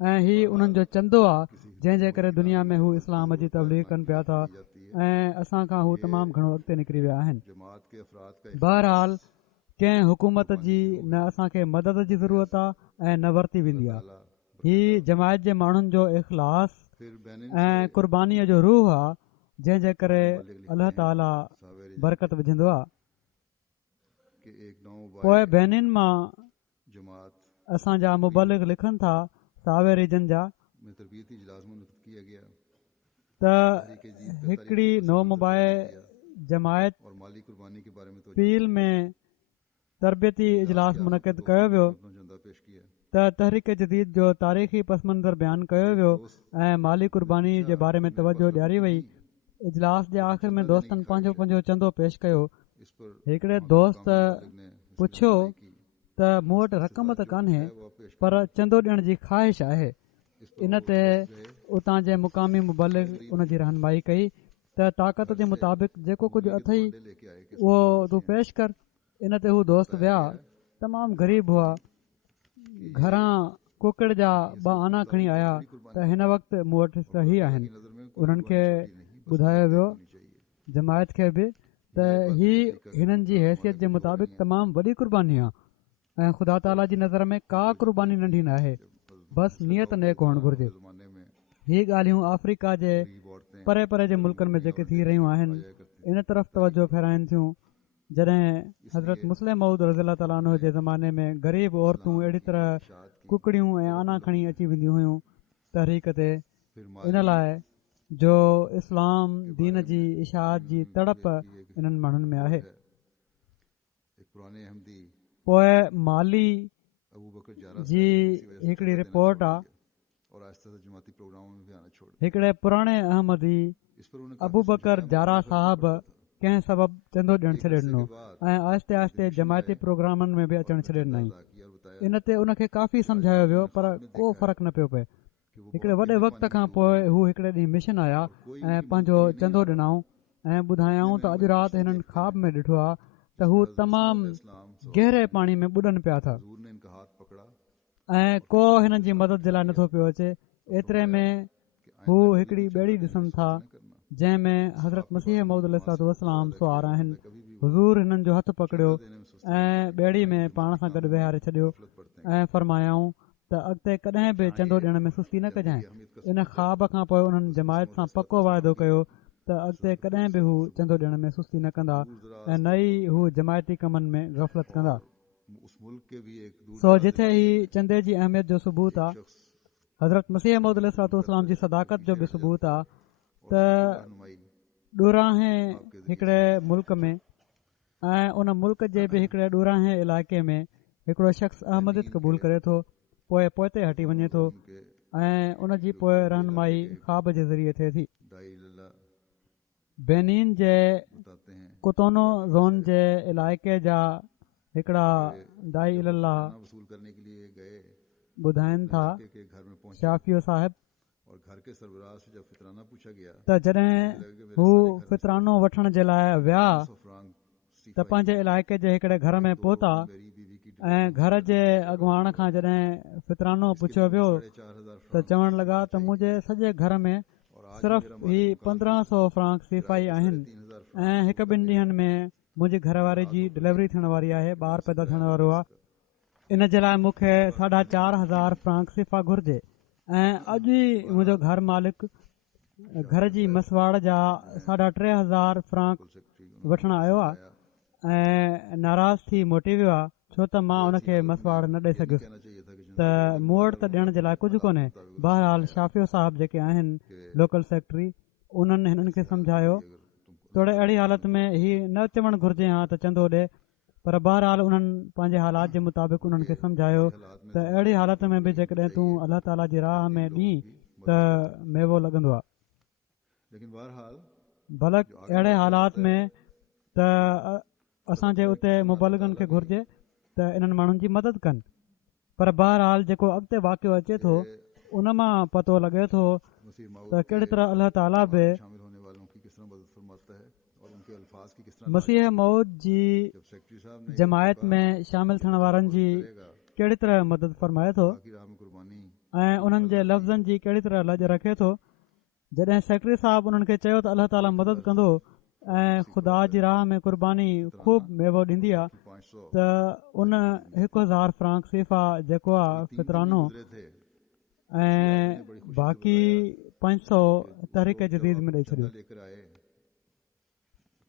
ऐं ही उन्हनि जो चंदो आहे जंहिंजे करे दुनिया में हू इस्लाम जी तबलीग कनि पिया था ऐं असां खां हू तमामु घणो अॻिते निकिरी विया आहिनि जमात के अफराद का बहरहाल कंहिं हुकूमत जी न असांखे मदद जी ज़रूरत आहे ऐं न वरिती वेंदी आहे ही जमायत जे माण्हुनि जो इख़लास फिर बहनिन ऐं क़ुर्बानीअ जो रूह आहे जंहिंजे करे अलाह ताला बरकत विझंदो आहे के एक नौ पोइ बहनिन मां जमात असांजा मुबलिग लिखनि था सावे रीजन जा में तरबियती इजलास मुनक़िद किया गया त हिकिड़ी नो मोबाइल जमायत और माली कुर्बानी के बारे में तो पील में तरबियती इजलास मुनक़िद कयो वियो अपना चंदा पेश किया त तहरीक जदीद जो तारीख़ी पस मंज़र बयानु कयो वियो ऐं माली कुर्बानी जे बारे में तवजो ॾियारी वई इजलास जे आख़िर में दोस्तनि पंहिंजो पंहिंजो चंदो पेश कयो इस पर हिकिड़े दोस्त ने पुछियो त मूं वटि रक़म त कान्हे पर चंदो ॾियण जी ख़्वाहिश आहे इन ते उतां जे मुक़ामी मुबलिग उन जी रहनुमाई कई त ताक़त जे मुताबिक़ जेको कुझु अथई लेके आए कि उहो तूं पेश कर इन ते हू दोस्त विया तमामु ग़रीब हुआ घरां कुकड़ जा 2 आना खणी आया त हिन वक़्तु मूं वटि सही आहिनि उन्हनि खे ॿुधायो वियो जमायत खे बि त ही हिननि जी हैसियत जे मुताबिक़ तमामु वॾी कुर्बानी आहे ऐं ख़ुदा ताला जी नज़र में का कुर्बानी नंढी न आहे बसि नियत नेक हुअणु घुरिजे जमाने में ही ॻाल्हियूं अफ्रीका जे गरीब औरतें परे परे जे मुल्कनि में जेके थी रहियूं आहिनि इन तरफ़ तवजो फेराइनि थियूं जॾहिं हज़रत मुस्लिम मऊद रज़ी ताला अन्हु जे ज़माने में ग़रीब औरतूं अहिड़ी तरह कुकड़ियूं ऐं आना खणी अची वेंदियूं हुयूं तहरीक ते फिर इन लाइ जो इस्लाम दीन जी इशाअत जी तड़प इन्हनि माण्हुनि में आहे एक पुराने अहमदी पोइ माली अबू बकर जारा जी हिकिड़ी रिपोर्ट आहे और आहिस्ता आहिस्ता जमाती प्रोग्रामों में भी आना छोड़ हिकिड़े पुराणे अहमदी इस पर उन्हें अबू बकर जारा साहब कंहिं सबबु चंदो ॾियणु छॾे ॾिनो ऐं आहिस्ते आहिस्ते जमायती प्रोग्रामनि में बि अचणु छॾे ॾिनई किया और बताया इन ते उनखे काफ़ी सम्झायो वियो पर को फ़र्क़ु न पियो पए हिकिड़े वॾे वक़्त खां पोइ हू हिकिड़े ॾींहुं मिशन आया ऐं पंहिंजो चंदो ॾिनऊं ऐं ॿुधायऊं त अॼु राति हिननि ख़्वाब में ॾिठो आहे त हू तमामु गहरे पाणी में ॿुॾनि पिया था हुजूर ने इनका हाथ पकड़ा ऐं को हिननि जी मदद जे लाइ नथो पियो अचे एतिरे में हू हिकिड़ी ॿेड़ी ॾिसनि था जंहिं में हज़रत मसीह मऊद अलैहिस्सलाम सुवार आहिनि हुज़ूर हिननि जो हथु पकड़ियो ऐं ॿेड़ी में पाण सां गॾु विहारे छॾियो ऐं फरमायाऊं त अॻिते कॾहिं बि चंदो ॾियण में सुस्ती न कजांइ इन ख़्वाब खां पोइ उन्हनि जमायत सां पको वाइदो कयो त अॻिते कॾहिं बि हू चंदो ॾियण में सुस्ती न कंदा ऐं न ई हू जमायती कमनि में गफ़लत कंदा उस मुल्क के भी एक दूर सो जिथे ही चंदे जी अहमियत जो सबूत आहे हज़रत मसीह मऊद अलैहिस्सलाम जी सदाकत जो बि सबूत आहे त रहनुमाई ॾोराहे हिकिड़े मुल्क में ऐं उन मुल्क जे बि हिकिड़े ॾोराहे इलाइक़े में हिकिड़ो शख़्स अहमदियत क़बूल करे थो पोइ पोइते हटी वञे थो ऐं उन जी पोइ रहनुमाई ख़्वाब जे ज़रिए थिए थी दाई अल्लाह बेनीन जे बताते हैं कुतोनो ज़ोन जे इलाइक़े जा हिकिड़ा दाई अल्लाह खाना वसूल करने के लिए गए ॿुधाइनि था के घर में पहुंचे शाफ़ियो साहिब और घर के सरबराह से जब फितराना पूछा गया त जॾहिं हू फितरानो वठण जे लाइ विया फ्रांक त पंहिंजे इलाइक़े जे हिकिड़े घर में पहुता मेरी बीवी की ऐं घर जे अॻुवाण खां जॾहिं फितरानो पुछियो वियो 4,000 त चवण लॻा त मुंहिंजे सॼे घर में सिर्फ़ ही 1500 फ्रांक सिफ़ाई आहिनि ऐं हिकु ॿिनि ॾींहंनि में मुंहिंजी घरवारी जी डिलीवरी थियण वारी आहे ॿार पैदा थियण वारो आहे इन जे लाइ मूंखे 4,500 फ्रांक सिफ़ा घुर्जे ऐं अॼु ई मुंहिंजो घर मालिक घर जी मसवाड़ जा 3,500 फ्रांक वठण आयो आहे ऐं नाराज़ थी मोटी वियो आहे छो त मां उनखे मसवाड़ न ॾेई सघियुसि कहना चाहिए था कि त मूं वटि त ॾियण जे लाइ कुझु कोन्हे बहरहाल शाफ़ियो साहब जेके आहिनि लोकल सेक्रेटरी उन्हनि हिननि खे सम्झायो थोरे अहिड़ी हालत में ही न चवणु घुरिजे हा त चंदो ॾे पर बहरहाल उन्हनि पंहिंजे हालात जे मुताबिक़ उन्हनि खे सम्झायो त अहिड़ी हालत में बि जेकॾहिं तूं अलाह ताला जी राह में ॾीं त मेवो लॻंदो आहे लेकिन बहरहाल भले अहिड़े हालात में त असांजे उते मुबलगनि खे घुरिजे त इन्हनि माण्हुनि जी मदद कनि पर बहरहाल जेको अॻिते वाक़ियो अचे थो उन मां पतो लॻे थो मसीह माऊद त कहिड़ी तरह अलाह ताला बि शामिल होने वालों की किस तरह मदद फरमाता है और उनके अल्फाज की किस तरह मसीह मौद जी जब सेक्रेटरी साहब ने जमायत में शामिल थियण वारनि जी करेगा कहिड़ी तरह मदद फरमाए थो बाकी राह में कुर्बानी ऐं उन्हनि जे लफ़्ज़नि जी कहिड़ी तरह लॼ रखे थो। जॾहिं सेक्रेटरी साहिबु उन्हनि खे चयो त अलाह ताला मदद कंदो ऐं ख़ुदा जी राह में कुर्बानी ख़ूब मेवो ॾींदी आहे 500 त उन 1000 फ्रांक सीफ़ा जेको आहे फितरानो गुजरे थे ऐं बाक़ी 500 तहरीक जदीद में ॾेई छॾियो। लेकर आए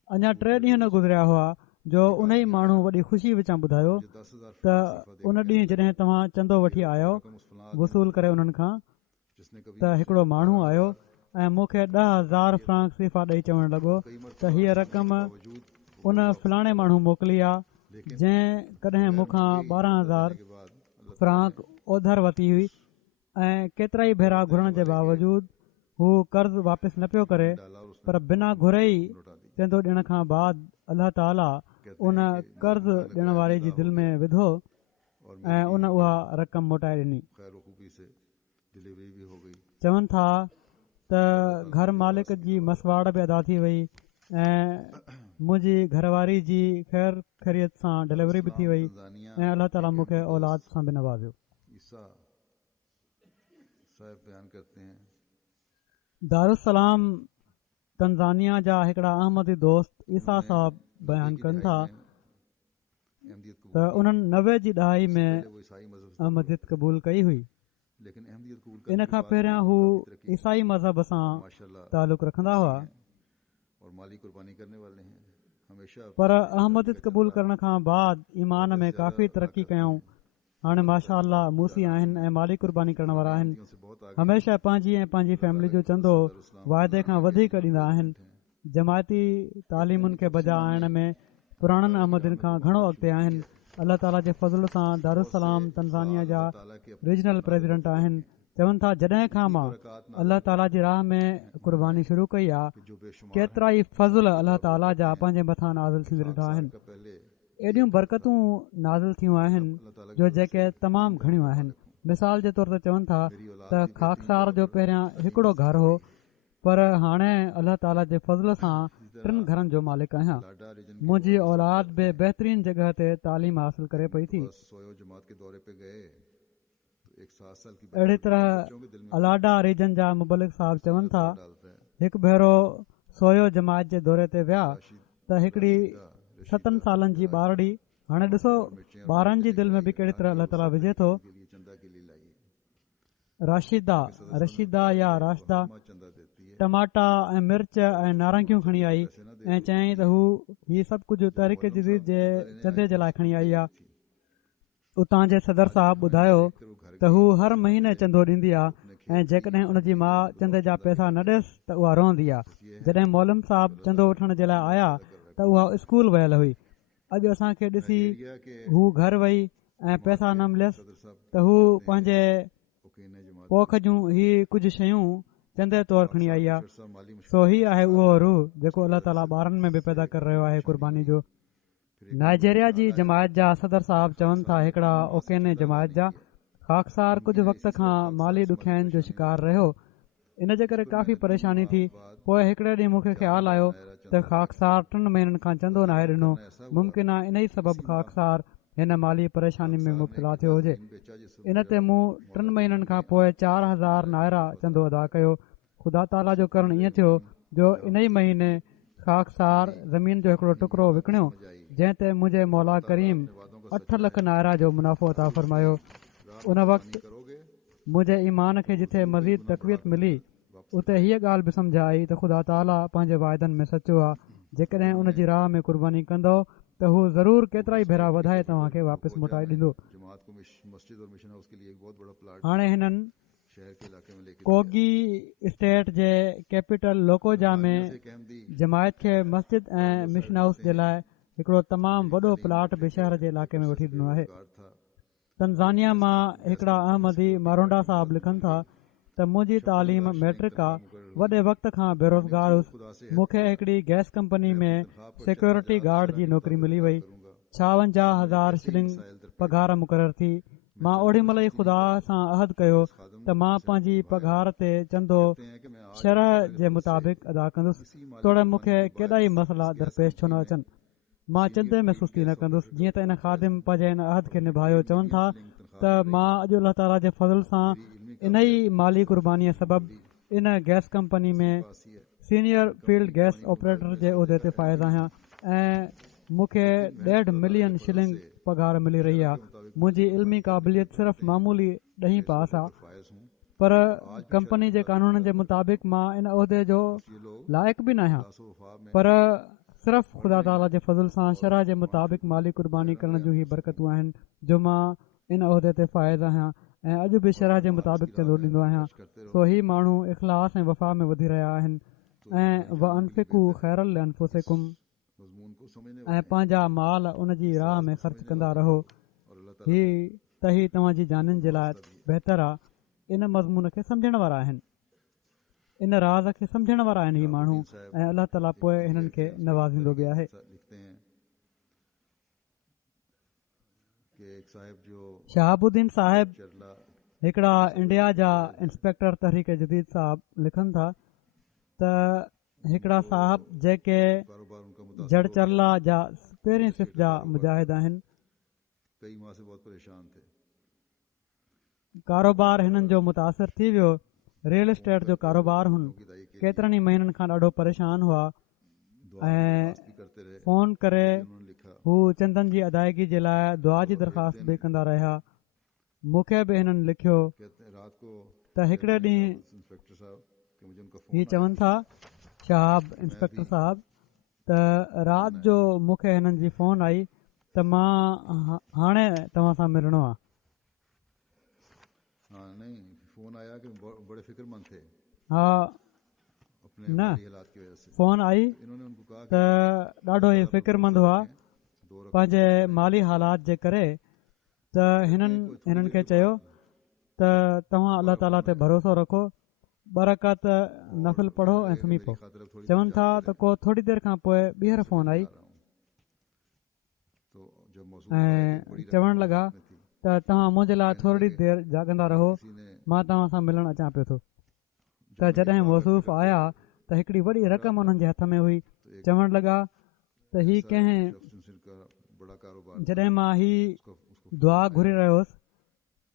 अञा 3 ॾींहं न गुज़रिया हुआ जो उन ई माण्हू वॾी ख़ुशी विचां ॿुधायो 10,000 त उन ॾींहुं जॾहिं तव्हां चंदो वठी आयो वसूल करे उन्हनि खां जिसने कभी त हिकिड़ो माण्हू आयो ऐं मूंखे 10,000 फ्रांक सीफ़ा ॾेई चवणु लॻो त हीअ रक़म उन फलाणे माण्हू मोकिली आहे जंहिं कॾहिं मूंखां 12,000 फ्रांक ओधर वरिती हुई ऐं केतिरा ई भेरा घुरण जे बावजूद हू कर्ज़ वापसि न पियो करे पर बिना घुरे ई चंदो ॾियण खां बाद अलाह ताला उन कर्ज़ ॾियण वारे जी दिलि में विधो ऐं उन उहा रक़म मोटाए ॾिनी। खैर खूबी से डिलीवरी भी हो गई। चवनि था त घर मालिक जी मसवाड़ बि अदा थी वई ऐं मुंहिंजी घरवारी जी ख़ैर ख़ैरियत सां डिलीवरी बि थी वई ऐं अलाह ताला मूंखे औलाद सां बि नवाज़ियो। ईसा साहब बयान करते हैं दारुसलाम तंजानिया जा हिकिड़ा अहमदी दोस्त ईसा साहब बयानु कनि था अहमदियत कबूल त उन्हनि 90 जी ॾहाई में पहले वो ईसाई मजहब से अहमदियत क़बूल कई हुई। लेकिन अहमदियत कबूल इन करने खां के बाद पहिरियां हू ईसाई मज़हब सां माशाल्लाह तालुक़ रखंदा हुआ और माली कुर्बानी करने वाले हैं। हमेशा पर अहमदियत क़बूल करण खां बाद ईमान में काफ़ी तरक़ी कयऊं। हाणे माशा अल्लाह मूसी आहिनि ऐं माली कुर्बानी करण वारा आहिनि। से बहुत आगे हमेशह पंहिंजी ऐं पंहिंजी फैमिली जो चंदो वाइदे खां वधीक ॾींदा आहिनि। जमायती तालीमुनि खे बजा आणण में पुराणनि अहमदियुनि खां घणो अॻिते आहिनि। अलाह ताला जे फज़ल सां दारुसलाम तंजानिया जा ताला के रीजनल प्रेसिडेंट आहिनि। चवनि था जॾहिं खां मां अलाह ताला जी राह में कुर्बानी शुरू कई आहे जो बेशुमार केतिरा ई फज़ल अलाह ताला जा पंहिंजे मथां नाज़िल थी ॾिठा आहिनि। का पहले एॾियूं बरकतूं नाज़िल थियूं आहिनि जो जेके तमामु घणियूं आहिनि। मिसाल जे तौर ते चवनि था त खाकसार जो पहिरियां हिकिड़ो घर हो पर हाणे अलाह ताला जे फज़ल सां 3 घरनि जो मालिक आहियां। लाडा रीजन मुंहिंजी औलाद बि बहितरीन जॻह ते तालीम हासिल करे पई थी। सोयो जमात के दौरे पे गए तो एक 7 साल की अहिड़ी तरह बच्चों के दिल में अलाडा रीजन जा मुबलिक साहब चवनि था डालता है। हिकु भेरो सोयो जमात जे दौरे ते विया त हिकिड़ी 7 सालनि जी ॿारड़ी हाणे ॾिसो ॿारनि जी दिलि में बि कहिड़ी तरह अलाह ताला विझे थो। के लिए चंदा के लिए लाई रशीदा या राशिदा चंदा देती है। टमाटा ऐं मिर्च ऐं नारंगियूं खणी आई ऐं चयईं त हू हीउ सभु कुझु तहरीक जदीद जे चंदे जे लाइ खणी आई आहे। उतां जे सदर साहब ॿुधायो त हू हर महीने चंदो ॾींदी आहे ऐं जेकॾहिं उन जी माउ चंदे जा पैसा न ॾियसि त उहा रहंदी आहे। जॾहिं मौलम साहब चंदो वठण जे लाइ आया त उहा स्कूल वियल हुई। अॼु असांखे ॾिसी हू घर वई ऐं पैसा न मिलियसि त हू पंहिंजे पोख जूं ही कुझु शयूं चंदे तौरु खणी आई आहे। सो ही आहे उहो रूह जेको अलाह ताला ॿारनि में बि पैदा करे रहियो आहे कुर्बानी जो। नाइजेरिया जी जमायत जा सदर साहब चवनि था हिकिड़ा ओकेने जमायत जा खाकसार कुझु वक़्त खां माली ॾुखियाईनि जो शिकार रहियो। इन जे करे काफ़ी परेशानी थी। पोइ हिकिड़े ॾींहुं मूंखे ख़्यालु आयो त खाकसार 3 महीननि खां चंदो नाहे ॾिनो। मुमकिन आहे इन ई सबबु खाकसार हिन माली परेशानी में मुब्तला थियो हुजे। इन ते मूं 3 महीननि खां पोइ 4,000 नायरा चंदो अदा कयो। ख़ुदा ताला जो करणु ईअं थियो जो इन ई महीने खाकसार ज़मीन जो हिकिड़ो टुकड़ो विकिणियो जंहिं ते मुंहिंजे मौला करीम 8 लख नायरा जो मुनाफ़ो अता फ़रमायो। उन वक़्तु मुंहिंजे ईमान खे जिथे मज़ीद तक़वियत मिली उते हीअ ॻाल्हि बि सम्झ आई त ख़ुदा ताला पंहिंजे वाइदनि में सचो आहे। जेकॾहिं उन जी राह में कुर्बानी कंदो त हू ज़रूरु केतिरा ई भेरा वधाए तव्हांखे वापसि मोटाए ॾींदो। जमात को मस्जिद और मिशन हाउस के लिए एक बहुत बड़ा प्लाट हाणे हिननि शहर के इलाके में लेके कोगी स्टेट जे कैपिटल लोकोजा में एक अहमदी जमायत खे मस्जिद ऐं मिशन हाउस जे लाइ हिकिड़ो तमामु वॾो प्लाट बि शहर जे इलाके में वठी ॾिनो आहे। कार था तंजानिया मां हिकिड़ा अहमदी मारोंडा साहब लिखनि था त मुंहिंजी तालीम मैट्रिक आहे। वॾे वक़्त खां बेरोज़गार हुउसि। मूंखे हिकिड़ी गैस कंपनी में सिक्योरिटी गार्ड जी नौकरी मिली वई। 56,000 शिलिंग पघार मुक़ररु थी। मां ओॾी महिल ई ख़ुदा सां अहद कयो त मां पंहिंजी पघार ते चंदो शरह जे मुताबिक़ अदा कंदुसि तोड़े मूंखे केॾा ई मसइला दरपेश छो न अचनि। मां चंदे में सुस्ती न कंदुसि जीअं त इन ख़ादिम पंहिंजे इन अहद खे निभायो। चवनि था त मां अॼु अल्लाह ताला जे फज़ल सां इन ई माली कुर्बानीअ सबबु इन गैस कंपनी में सीनियर फील्ड गैस ऑपरेटर जे उहिदे ते फ़ाइज़ आहियां ऐं मूंखे 1.5 मिलियन शिलिंग पघार मिली रही आहे। मुंहिंजी इल्मी क़ाबिलियत सिर्फ़ु मामूली ॾहीं पास आहे, पर कंपनी जे कानूननि जे मुताबिक़ मां इन उहिदे जो लाइक़ु बि न आहियां, पर सिर्फ़ु ख़ुदा ताला जे फज़ल सां शरह जे मुताबिक़ माली कुर्बानी करण जूं ई बरकतूं आहिनि जो मां इन उहिदे ते फ़ाइज़ आहियां ऐं अॼु बि शरह जे मुताबिक़ चंदो ॾींदो आहियां। सो ही माण्हू इख़लास ऐं वफ़ा में वधी रहिया आहिनि ऐं वअनफ़िकू ख़ैरल लिअनफ़ुसिकुम ऐं पंहिंजा माल उन जी राह में ख़र्च कंदा रहो। ही त ही तव्हांजी जाननि जे लाइ बहितर आहे। इन मज़मून खे सम्झण वारा आहिनि, इन राज़ खे सम्झण वारा आहिनि ही माण्हू ऐं अलाह ताला पोइ हिननि खे नवाज़ींदो बि आहे। शहाबुद्दीन साहिब हिकिड़ा इंडिया जा इंस्पेक्टर तहरीक जदीद साहब लिखनि था त हिकिड़ा साहब जेके जड़ चरला जा पहिरीं सिफ़ जा मुजाहिद आहिनि, कारोबार हिननि जो मुतासिर थी वियो। रियल एस्टेट जो कारोबार हुन केतिरनि ई महीननि खां ॾाढो परेशान हुआ ऐं फ़ोन करे हू चंदनि जी अदायगी जे लाइ दुआ जी दरख़्वास्त बि कंदा रहिया। मूंखे बि हिननि लिखियो त हिकिड़े ॾींहुं ही चवनि था शहाब इंस्पेक्टर साहब त राति जो मूंखे हिननि जी फ़ोन आई त मां हाणे तव्हां सां मिलणो आहे। हा न फ़ोन आई त ॾाढो ई फ़िक्रमंद हुआ पंहिंजे माली हालात जे करे। त हिननि खे चयो त तव्हां अल्लाह ताला ते भरोसो रखो, बरकत नफ़िल पढ़ो ऐं सुम्ही पओ। चवनि था त को थोरी देरि खां पोइ ॿीहर फ़ोन आई ऐं चवणु लॻा त तव्हां मुंहिंजे लाइ थोरी देरि जाॻंदा रहो, मां तव्हां सां मिलणु अचां पियो थो। त जॾहिं मौसूफ़ आया त हिकिड़ी वॾी रक़म हुननि जे हथ में हुई। चवणु लॻा त ही कंहिं जॾहिं मां ही दुआ घुरी रहियो हुउसि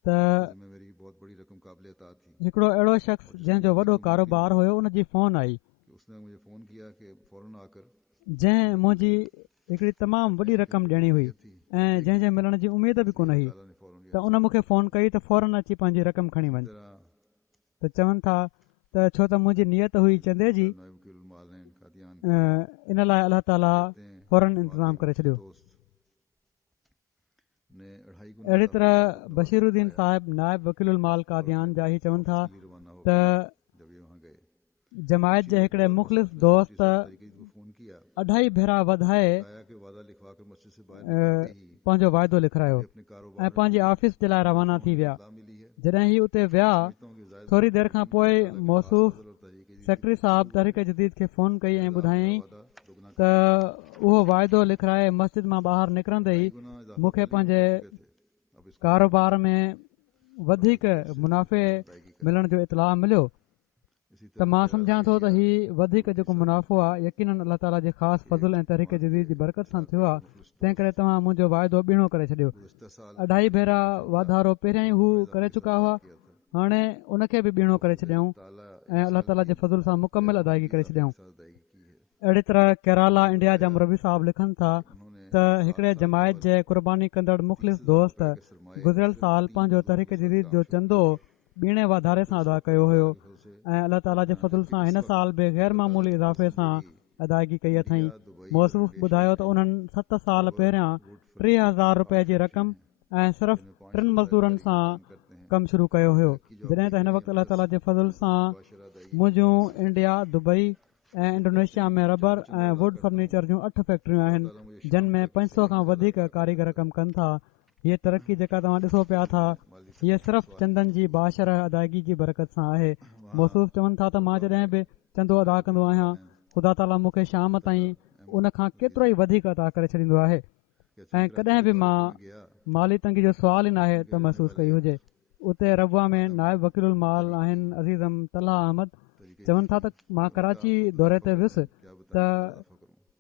त हिकिड़ो अहिड़ो शख़्स जंहिंजो वॾो कारोबार हुयो उन जी फ़ोन आई जंहिं मुंहिंजी हिकिड़ी तमामु वॾी रक़म ॾियणी हुई ऐं जंहिंजे मिलण जी उमेद बि कोन हुई। त उन मूंखे फ़ोन कई त फौरन अची पंहिंजी रक़म खणी वञ। त चवनि था त छो त मुंहिंजी नियत हुई चंदे जी, इन लाइ अलाह ताला फौरन इंतज़ाम करे छॾियो। अहिड़ी तरह बशीरुद्दीन साहिब नायब वकील माल कादियान जा ही चवनि था त जमायत जे हिकिड़े मुख़लिस दोस्त 2.5 भेरा वधाए पंहिंजो वाइदो लिखायो ऐं पंहिंजी ऑफिस जे लाइ रवाना थी विया। जॾहिं ही उते विया थोरी देरि खां पोइ मौसूफ़ सेक्रेटरी साहब तहरीक जदीद खे फ़ोन कई ऐं ॿुधायईं त उहो वाइदो लिखाए मस्जिद मां ॿाहिरि निकिरंदे ई मूंखे पंहिंजे कारोबार में वधीक मुनाफ़े मिलण जो इतलाह मिलियो। त मां सम्झां थो त हीउ वधीक जेको मुनाफ़ो आहे यकीनन अल्लाह ताला जे ख़ासि फज़ुल ऐं तहरीक जदीद जी बरकत सां थियो आहे। तंहिं करे तव्हां मुंहिंजो वाइदो ॿीणो करे छॾियो। 2.5 भेरा वाधारो पहिरियां ई हू करे चुका हुआ, हाणे उनखे बि ॿीणो करे छॾियऊं ऐं अल्लाह ताला जे फज़ुल सां मुकमिल अदायगी करे छॾियऊं। अहिड़ी तरह केरला इंडिया जा मुरबी साहब लिखनि था त हिकिड़े जमायत जे क़ुर्बानी कंदड़ मुख़लिस दोस्त गुज़िरियल साल पंहिंजो तहरीक जदीद जो चंदो ॿीणे वाधारे सां अदा कयो हुयो ऐं अल्लाह ताला जे फज़ुल सां हिन साल बि गैर मामूली इज़ाफ़े सां अदायगी कई अथई। मौसूफ़ ॿुधायो त उन्हनि 7 साल पहिरियां 30,000 रुपए जी रक़म ऐं सिर्फ़ु 3 मज़दूरनि सां कमु शुरू कयो हुयो। जॾहिं त हिन वक़्तु अल्लाह ताला जे फज़ुल सां मुंहिंजूं इंडिया, दुबई ऐं इंडोनेशिया में रबर ऐं वुड फर्नीचर जूं 8 फैक्ट्रियूं आहिनि जिन में 500 खां वधीक कारीगर कमु कनि था। हीअ तरक़ी जेका तव्हां ॾिसो पिया था हीअ सिर्फ़ु चंदनि जी बाशरह अदायगी जी बरकत सां आहे। मौसूफ़ चवनि था त मां जॾहिं बि चंदो अदा कंदो आहियां ख़ुदा ताला मूंखे शाम ताईं उन खां केतिरो ई वधीक अदा करे छॾींदो आहे ऐं कॾहिं बि मां माली तंगी जो सुवाल ई नाहे त महसूस कई हुजे। उते रबुआ में नायब वकील माल आहिनि अज़ीज़म तला अहमद चवनि था त मां कराची दौरे ते वियुसि त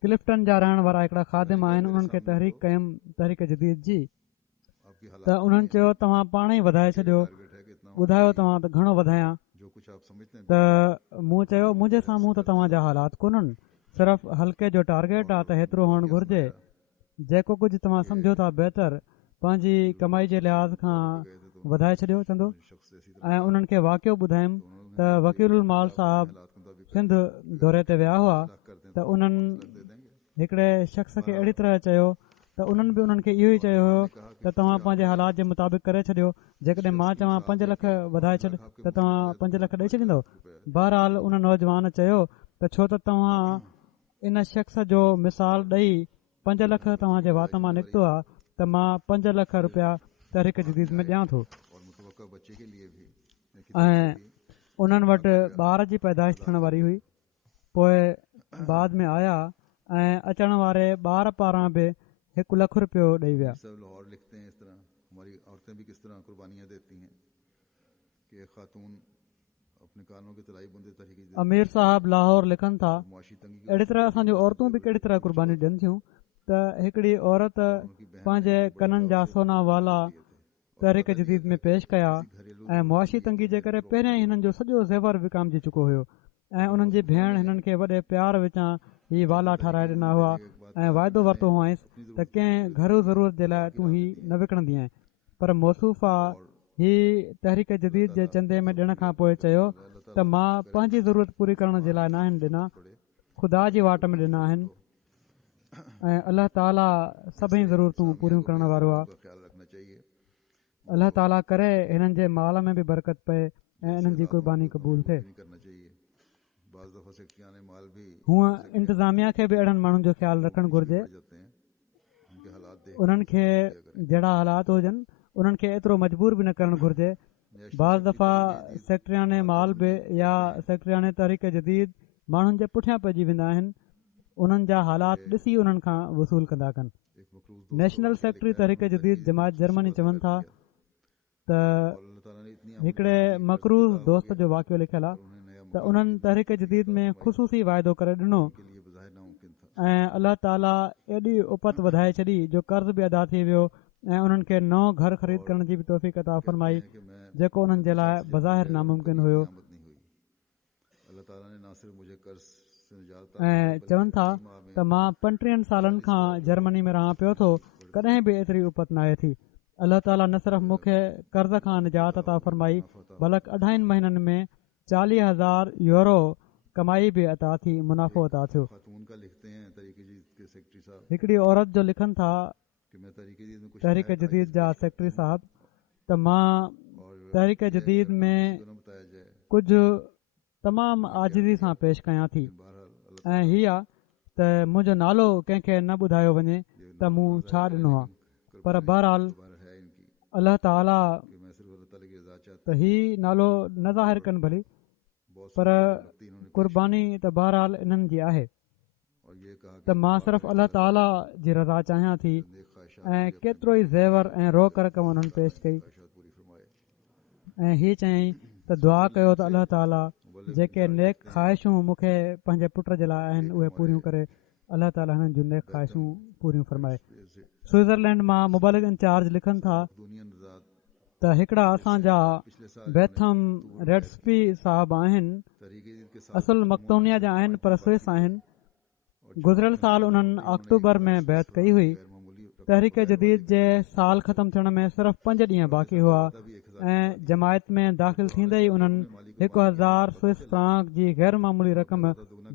क्लिफ्टन जा रहण वारा हिकिड़ा ख़ादिम आहिनि। उन्हनि खे तहरीक कयमि तहरीक जदीद जी त उन्हनि चयो तव्हां पाण ई वधाए छॾियो, ॿुधायो तव्हां त घणो वधायां। त मूं चयो मुंहिंजे साम्हूं त तव्हांजा हालात कोन्हनि, सिर्फ़ु हल्के जो टारगेट आहे त हेतिरो हुअणु घुरिजे। जेको कुझु तव्हां सम्झो था बहितर पंहिंजी कमाई जे लिहाज़ खां वधाए छॾियो चंदो। ऐं उन्हनि खे वाक़ियो ॿुधायमि त वकील माल साहिबु सिंध दौरे ते विया हुआ त उन्हनि हिकिड़े शख़्स खे अहिड़ी तरह चयो त उन्हनि बि उन्हनि खे इहो ई चयो हुयो त तव्हां पंहिंजे हालात जे मुताबिक़ करे छॾियो, जेकॾहिं मां चवां 5 लख वधाए छॾ त तव्हां 5 लख ॾेई छॾींदव। बहरहाल उन नौजवान चयो त छो त तव्हां इन शख़्स जो मिसाल ॾेई 5 लख तव्हांजे वात मां निकितो आहे त मां 5 लख रुपया तहरीक जदीद में ॾियां थो। ऐं उन्हनि वटि ॿार जी पैदाइश थियण वारी हुई। पोइ बाद में आया ऐं अचण वारे ॿार पारां बि 1 लख रुपयो ॾेई विया। अमीर साहब लाहौर लिखनि था अहिड़ी तरह असांजूं औरतूं बि कहिड़ी तरह क़ुर्बानी ॾियनि थियूं त हिकिड़ी औरत पंहिंजे कननि जा सोना वाला तहरीक जदीद में पेश कया ऐं मुआशी तंगी जे करे पहिरियां ई हिननि जो सॼो ज़ेवर विकामजी चुको हुयो ऐं उन्हनि जी भेण हिननि खे वॾे प्यार विचां ही वाला ठाराए ॾिना हुआ ऐं वाइदो वरितो हुआंसि त कंहिं घरू ज़रूरत जे लाइ तूं ही न विकिणंदी आहीं। पर मौसूफ़ा ही तहरीक जदीद जे चंदे में ॾियण खां पोइ चयो त मां पंहिंजी ज़रूरत पूरी करण जे लाइ न आहिनि ॾिना, ख़ुदा जी वाट में ॾिना आहिनि ऐं अलाह ताला सभई ज़रूरतूं पूरियूं करण वारो आहे। अलाह ताला करे हिननि जे माल में बि बरकत पए ऐं इन्हनि जी क़ुर्बानी क़बूल थिए। हूअं इंतिज़ामिया खे बि अहिड़नि माण्हुनि जो ख़्यालु रखणु घुरिजे उन्हनि खे जहिड़ा हालात हुजनि उन्हनि खे एतिरो मजबूर बि न करणु घुरिजे। बाज़ दफ़ा सेक्रेटाने माल बि या सेक्रेटाने तहरीक जदीद माण्हुनि जे पुठियां पइजी वेंदा आहिनि, उन्हनि जा हालात ॾिसी उन्हनि खां वसूल कंदा कनि। नेशनल सेक्रेटरी तहरीक जदीद जमायत जर्मनी चवनि था त हिकिड़े मकरूज़ दोस्त जो वाक़ियो लिखियलु आहे त उन्हनि तहरीक जदीद में ख़ुशूसी वाइदो करे ॾिनो ऐं अलाह ताला एॾी उपत वधाए छॾी जो कर्ज़ बि अदा थी वियो ऐं उन्हनि खे नओं घर ख़रीद करण जी बि तौफ़ीक़ अता फरमाई जेको उन्हनि जे लाइ बज़ाहिर नामुमकिन हुयो। ऐं चवनि था त मां 35 सालनि खां जर्मनी में रहां पियो थो, कॾहिं बि एतिरी उपत नाहे थी। अलाह ताला न सिर्फ़ु मूंखे कर्ज़ खां निजात अता फरमाई बल्कि 2 महीननि में 40,000 यूरो कमाई बि अता थी, मुनाफ़ो अता थियो। हिकिड़ी औरत जो लिखनि था तहरीक जदीद जा सेक्रेटरी साहब त मां तहरीक जदीद में कुझु तमामु आजिज़ी सां पेश कयां थी ऐं हीअ आहे त मुंहिंजो नालो कंहिंखे न ॿुधायो वञे त मूं छा ॾिनो आहे, पर बहरहाल अलाह ताला त ही नालो न ज़ाहिर कनि भली, पर क़ुर्बानी त बहरहाल इन्हनि जी आहे त मां सिर्फ़ु अलाह ताला जी रज़ा चाहियां थी ऐं केतिरो ई ज़ेवर ऐं रोक रक़म उन्हनि पेश कई ऐं हीअ चयईं त दुआ कयो त अलाह ताला जेके नेक ख़्वाहिशूं मूंखे पंहिंजे पुट जे लाइ आहिनि उहे पूरियूं करे, अलाह ताला हिननि जूं नेक ख़्वाहिशूं पूरियूं फरमाए। स्विट्ज़रलैंड मां मुबलिग इंचार्ज लिखनि था त हिकिड़ा असांजा बेथम रेड्सपी साहब आहिनि, असुल मक्तोनिया जा आहिनि पर स्विस आहिनि। गुज़िरियल साल उन्हनि अक्टूबर में बैत कई हुई। तहरीक जदीद जे साल ख़तमु थियण में सिर्फ़ु 5 ॾींहं बाक़ी हुआ ऐं जमायत में दाख़िल थींदे ई उन्हनि 1000 स्विस फ्रांक जी गैर मामूली रक़म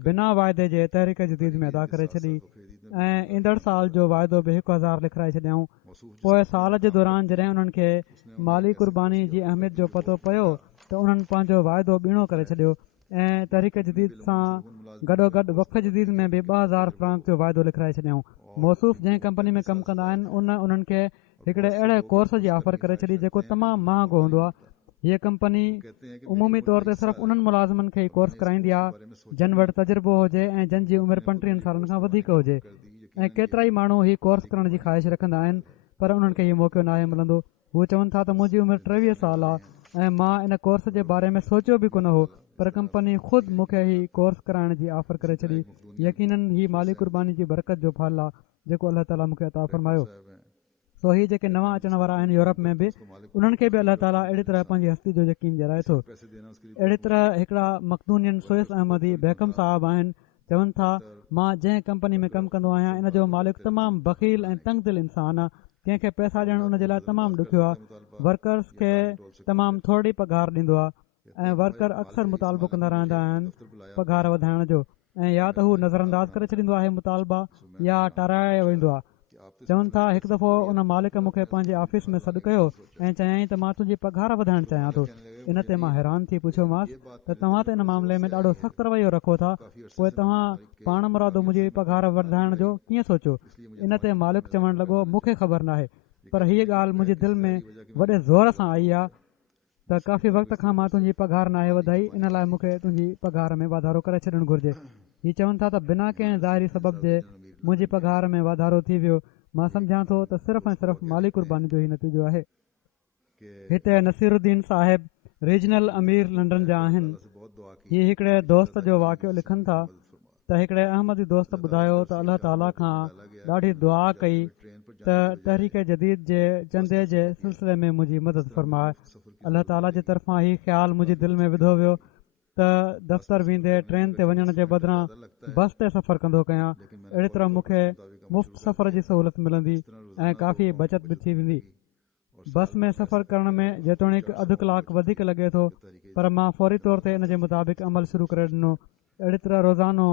बिना वाइदे जे तहरीक जदीद में अदा करे छॾी ऐं ईंदड़ साल जो वाइदो बि 1000 लिखाए छॾियऊं। पोइ साल जे दौरान जॾहिं उन्हनि खे माली क़ुर्बानी जी अहमियत जो पतो पियो त उन्हनि पंहिंजो वाइदो ॿीणो करे छॾियो ऐं तहरीक जदीद सां गॾोगॾु वफ़ जदीद में बि 2000 फ्रांक जो वाइदो लिखाए छॾियऊं। मौसूफ़ जंहिं कंपनी में कमु कंदा आहिनि उन्हनि खे हिकिड़े अहिड़े कोर्स जी ऑफर करे छॾी जेको तमामु महांगो हूंदो आहे। हीअ कंपनी उमूमी तौर ते सिर्फ़ु उन्हनि मुलाज़िमनि खे ई कोर्स कराईंदी आहे जिन वटि तजुर्बो हुजे ऐं जिन जी उमिरि 35 सालनि खां वधीक हुजे ऐं केतिरा ई माण्हू हीउ कोर्स करण जी ख़्वाहिश रखंदा आहिनि पर उन्हनि खे इहो मौक़ो नाहे मिलंदो। हू चवनि था त मुंहिंजी उमिरि 23 साल आहे ऐं मां इन कोर्स जे बारे में सोचियो बि कोन हो, पर कंपनी ख़ुदि मूंखे ही कोर्स कराइण जी ऑफर करे छॾी। यकीनन ही माली कुर्बानी जी बरकत जो फल आहे जेको अलाह ताला मूंखे अता फ़रमायो। सो ही जेके नवां अचण वारा आहिनि यूरोप में बि, उन्हनि खे बि अलाह ताला अहिड़ी तरह पंहिंजी हस्ती जो यकीन ॾियाराए थो। अहिड़ी तरह हिकिड़ा मखदूनियन सोयस अहमदी बेगम साहब आहिनि, चवनि था मां जंहिं कंपनी में कमु कंदो आहियां इन जो मालिक तमामु बख़ील ऐं तंग दिल इंसान आहे। कंहिंखे पैसा ॾियणु उन जे लाइ तमामु ॾुखियो आहे। वर्कर्स खे तमामु थोरी पघार ॾींदो आहे ऐं वर्कर अक्सर मुतालबो कंदा रहंदा आहिनि पघार वधाइण जो, ऐं या त हू नज़रअंदाज़ करे छॾींदो आहे मुतालबा या टाराए वेंदो आहे। चवनि था हिकु दफ़ो उन मालिक मूंखे पंहिंजे ऑफिस में सॾु कयो ऐं चयाईं त मां तुंहिंजी पघार वधाइणु चाहियां थो। इन ते मां हैरान थी पुछियोमांसि त तव्हां त इन मामले में ॾाढो सख़्तु रवैयो रखो था, पोइ तव्हां पाण मुरादो मुंहिंजी पघार वधाइण जो कीअं सोचियो? इन ते मालिक चवणु लॻो मूंखे ख़बर नाहे, पर हीअ ॻाल्हि मुंहिंजे दिलि में वॾे ज़ोर सां आई आहे त काफ़ी वक़्त खां मां तुंहिंजी पघार नाहे वधाई, इन लाइ मूंखे तुंहिंजी पघार में वाधारो करे छॾणु घुरिजे। हीअ चवनि था त बिना कंहिं ज़ाहिरी सबब जे मुंहिंजी पघार में वाधारो थी वियो। मां सम्झां थो त सिर्फ़ु ऐं सिर्फ़ु माली कुर्बानी जो ई नतीजो आहे। हिते नसीरुद्दीन साहिब रीजनल अमीर लंडन जा आहिनि। हीअ हिकिड़े दोस्त जो वाक़ियो लिखनि था त हिकिड़े अहमदी दोस्त ॿुधायो त अलाह ताला खां ॾाढी दुआ कई त तहरीक जदीद जे चंदे जे सिलसिले में मुंहिंजी मदद फ़रमाए। अलाह ताला जे तरफ़ां हीउ ख़्यालु मुंहिंजे दिलि में विधो वियो त दफ़्तर वेंदे ट्रेन ते वञण जे बदिरां बस ते सफ़र कंदो कयां। अहिड़ी तरह मूंखे मुफ़्त सफ़र जी सहूलियत मिलंदी ऐं काफ़ी बचत बि थी वेंदी। बस में सफ़र करण में जेतोणीकि अधु कलाकु वधीक लॻे थो, पर मां फौरी तौर ते इन जे मुताबिक़ अमल शुरू करे ॾिनो। अहिड़ी तरह रोज़ानो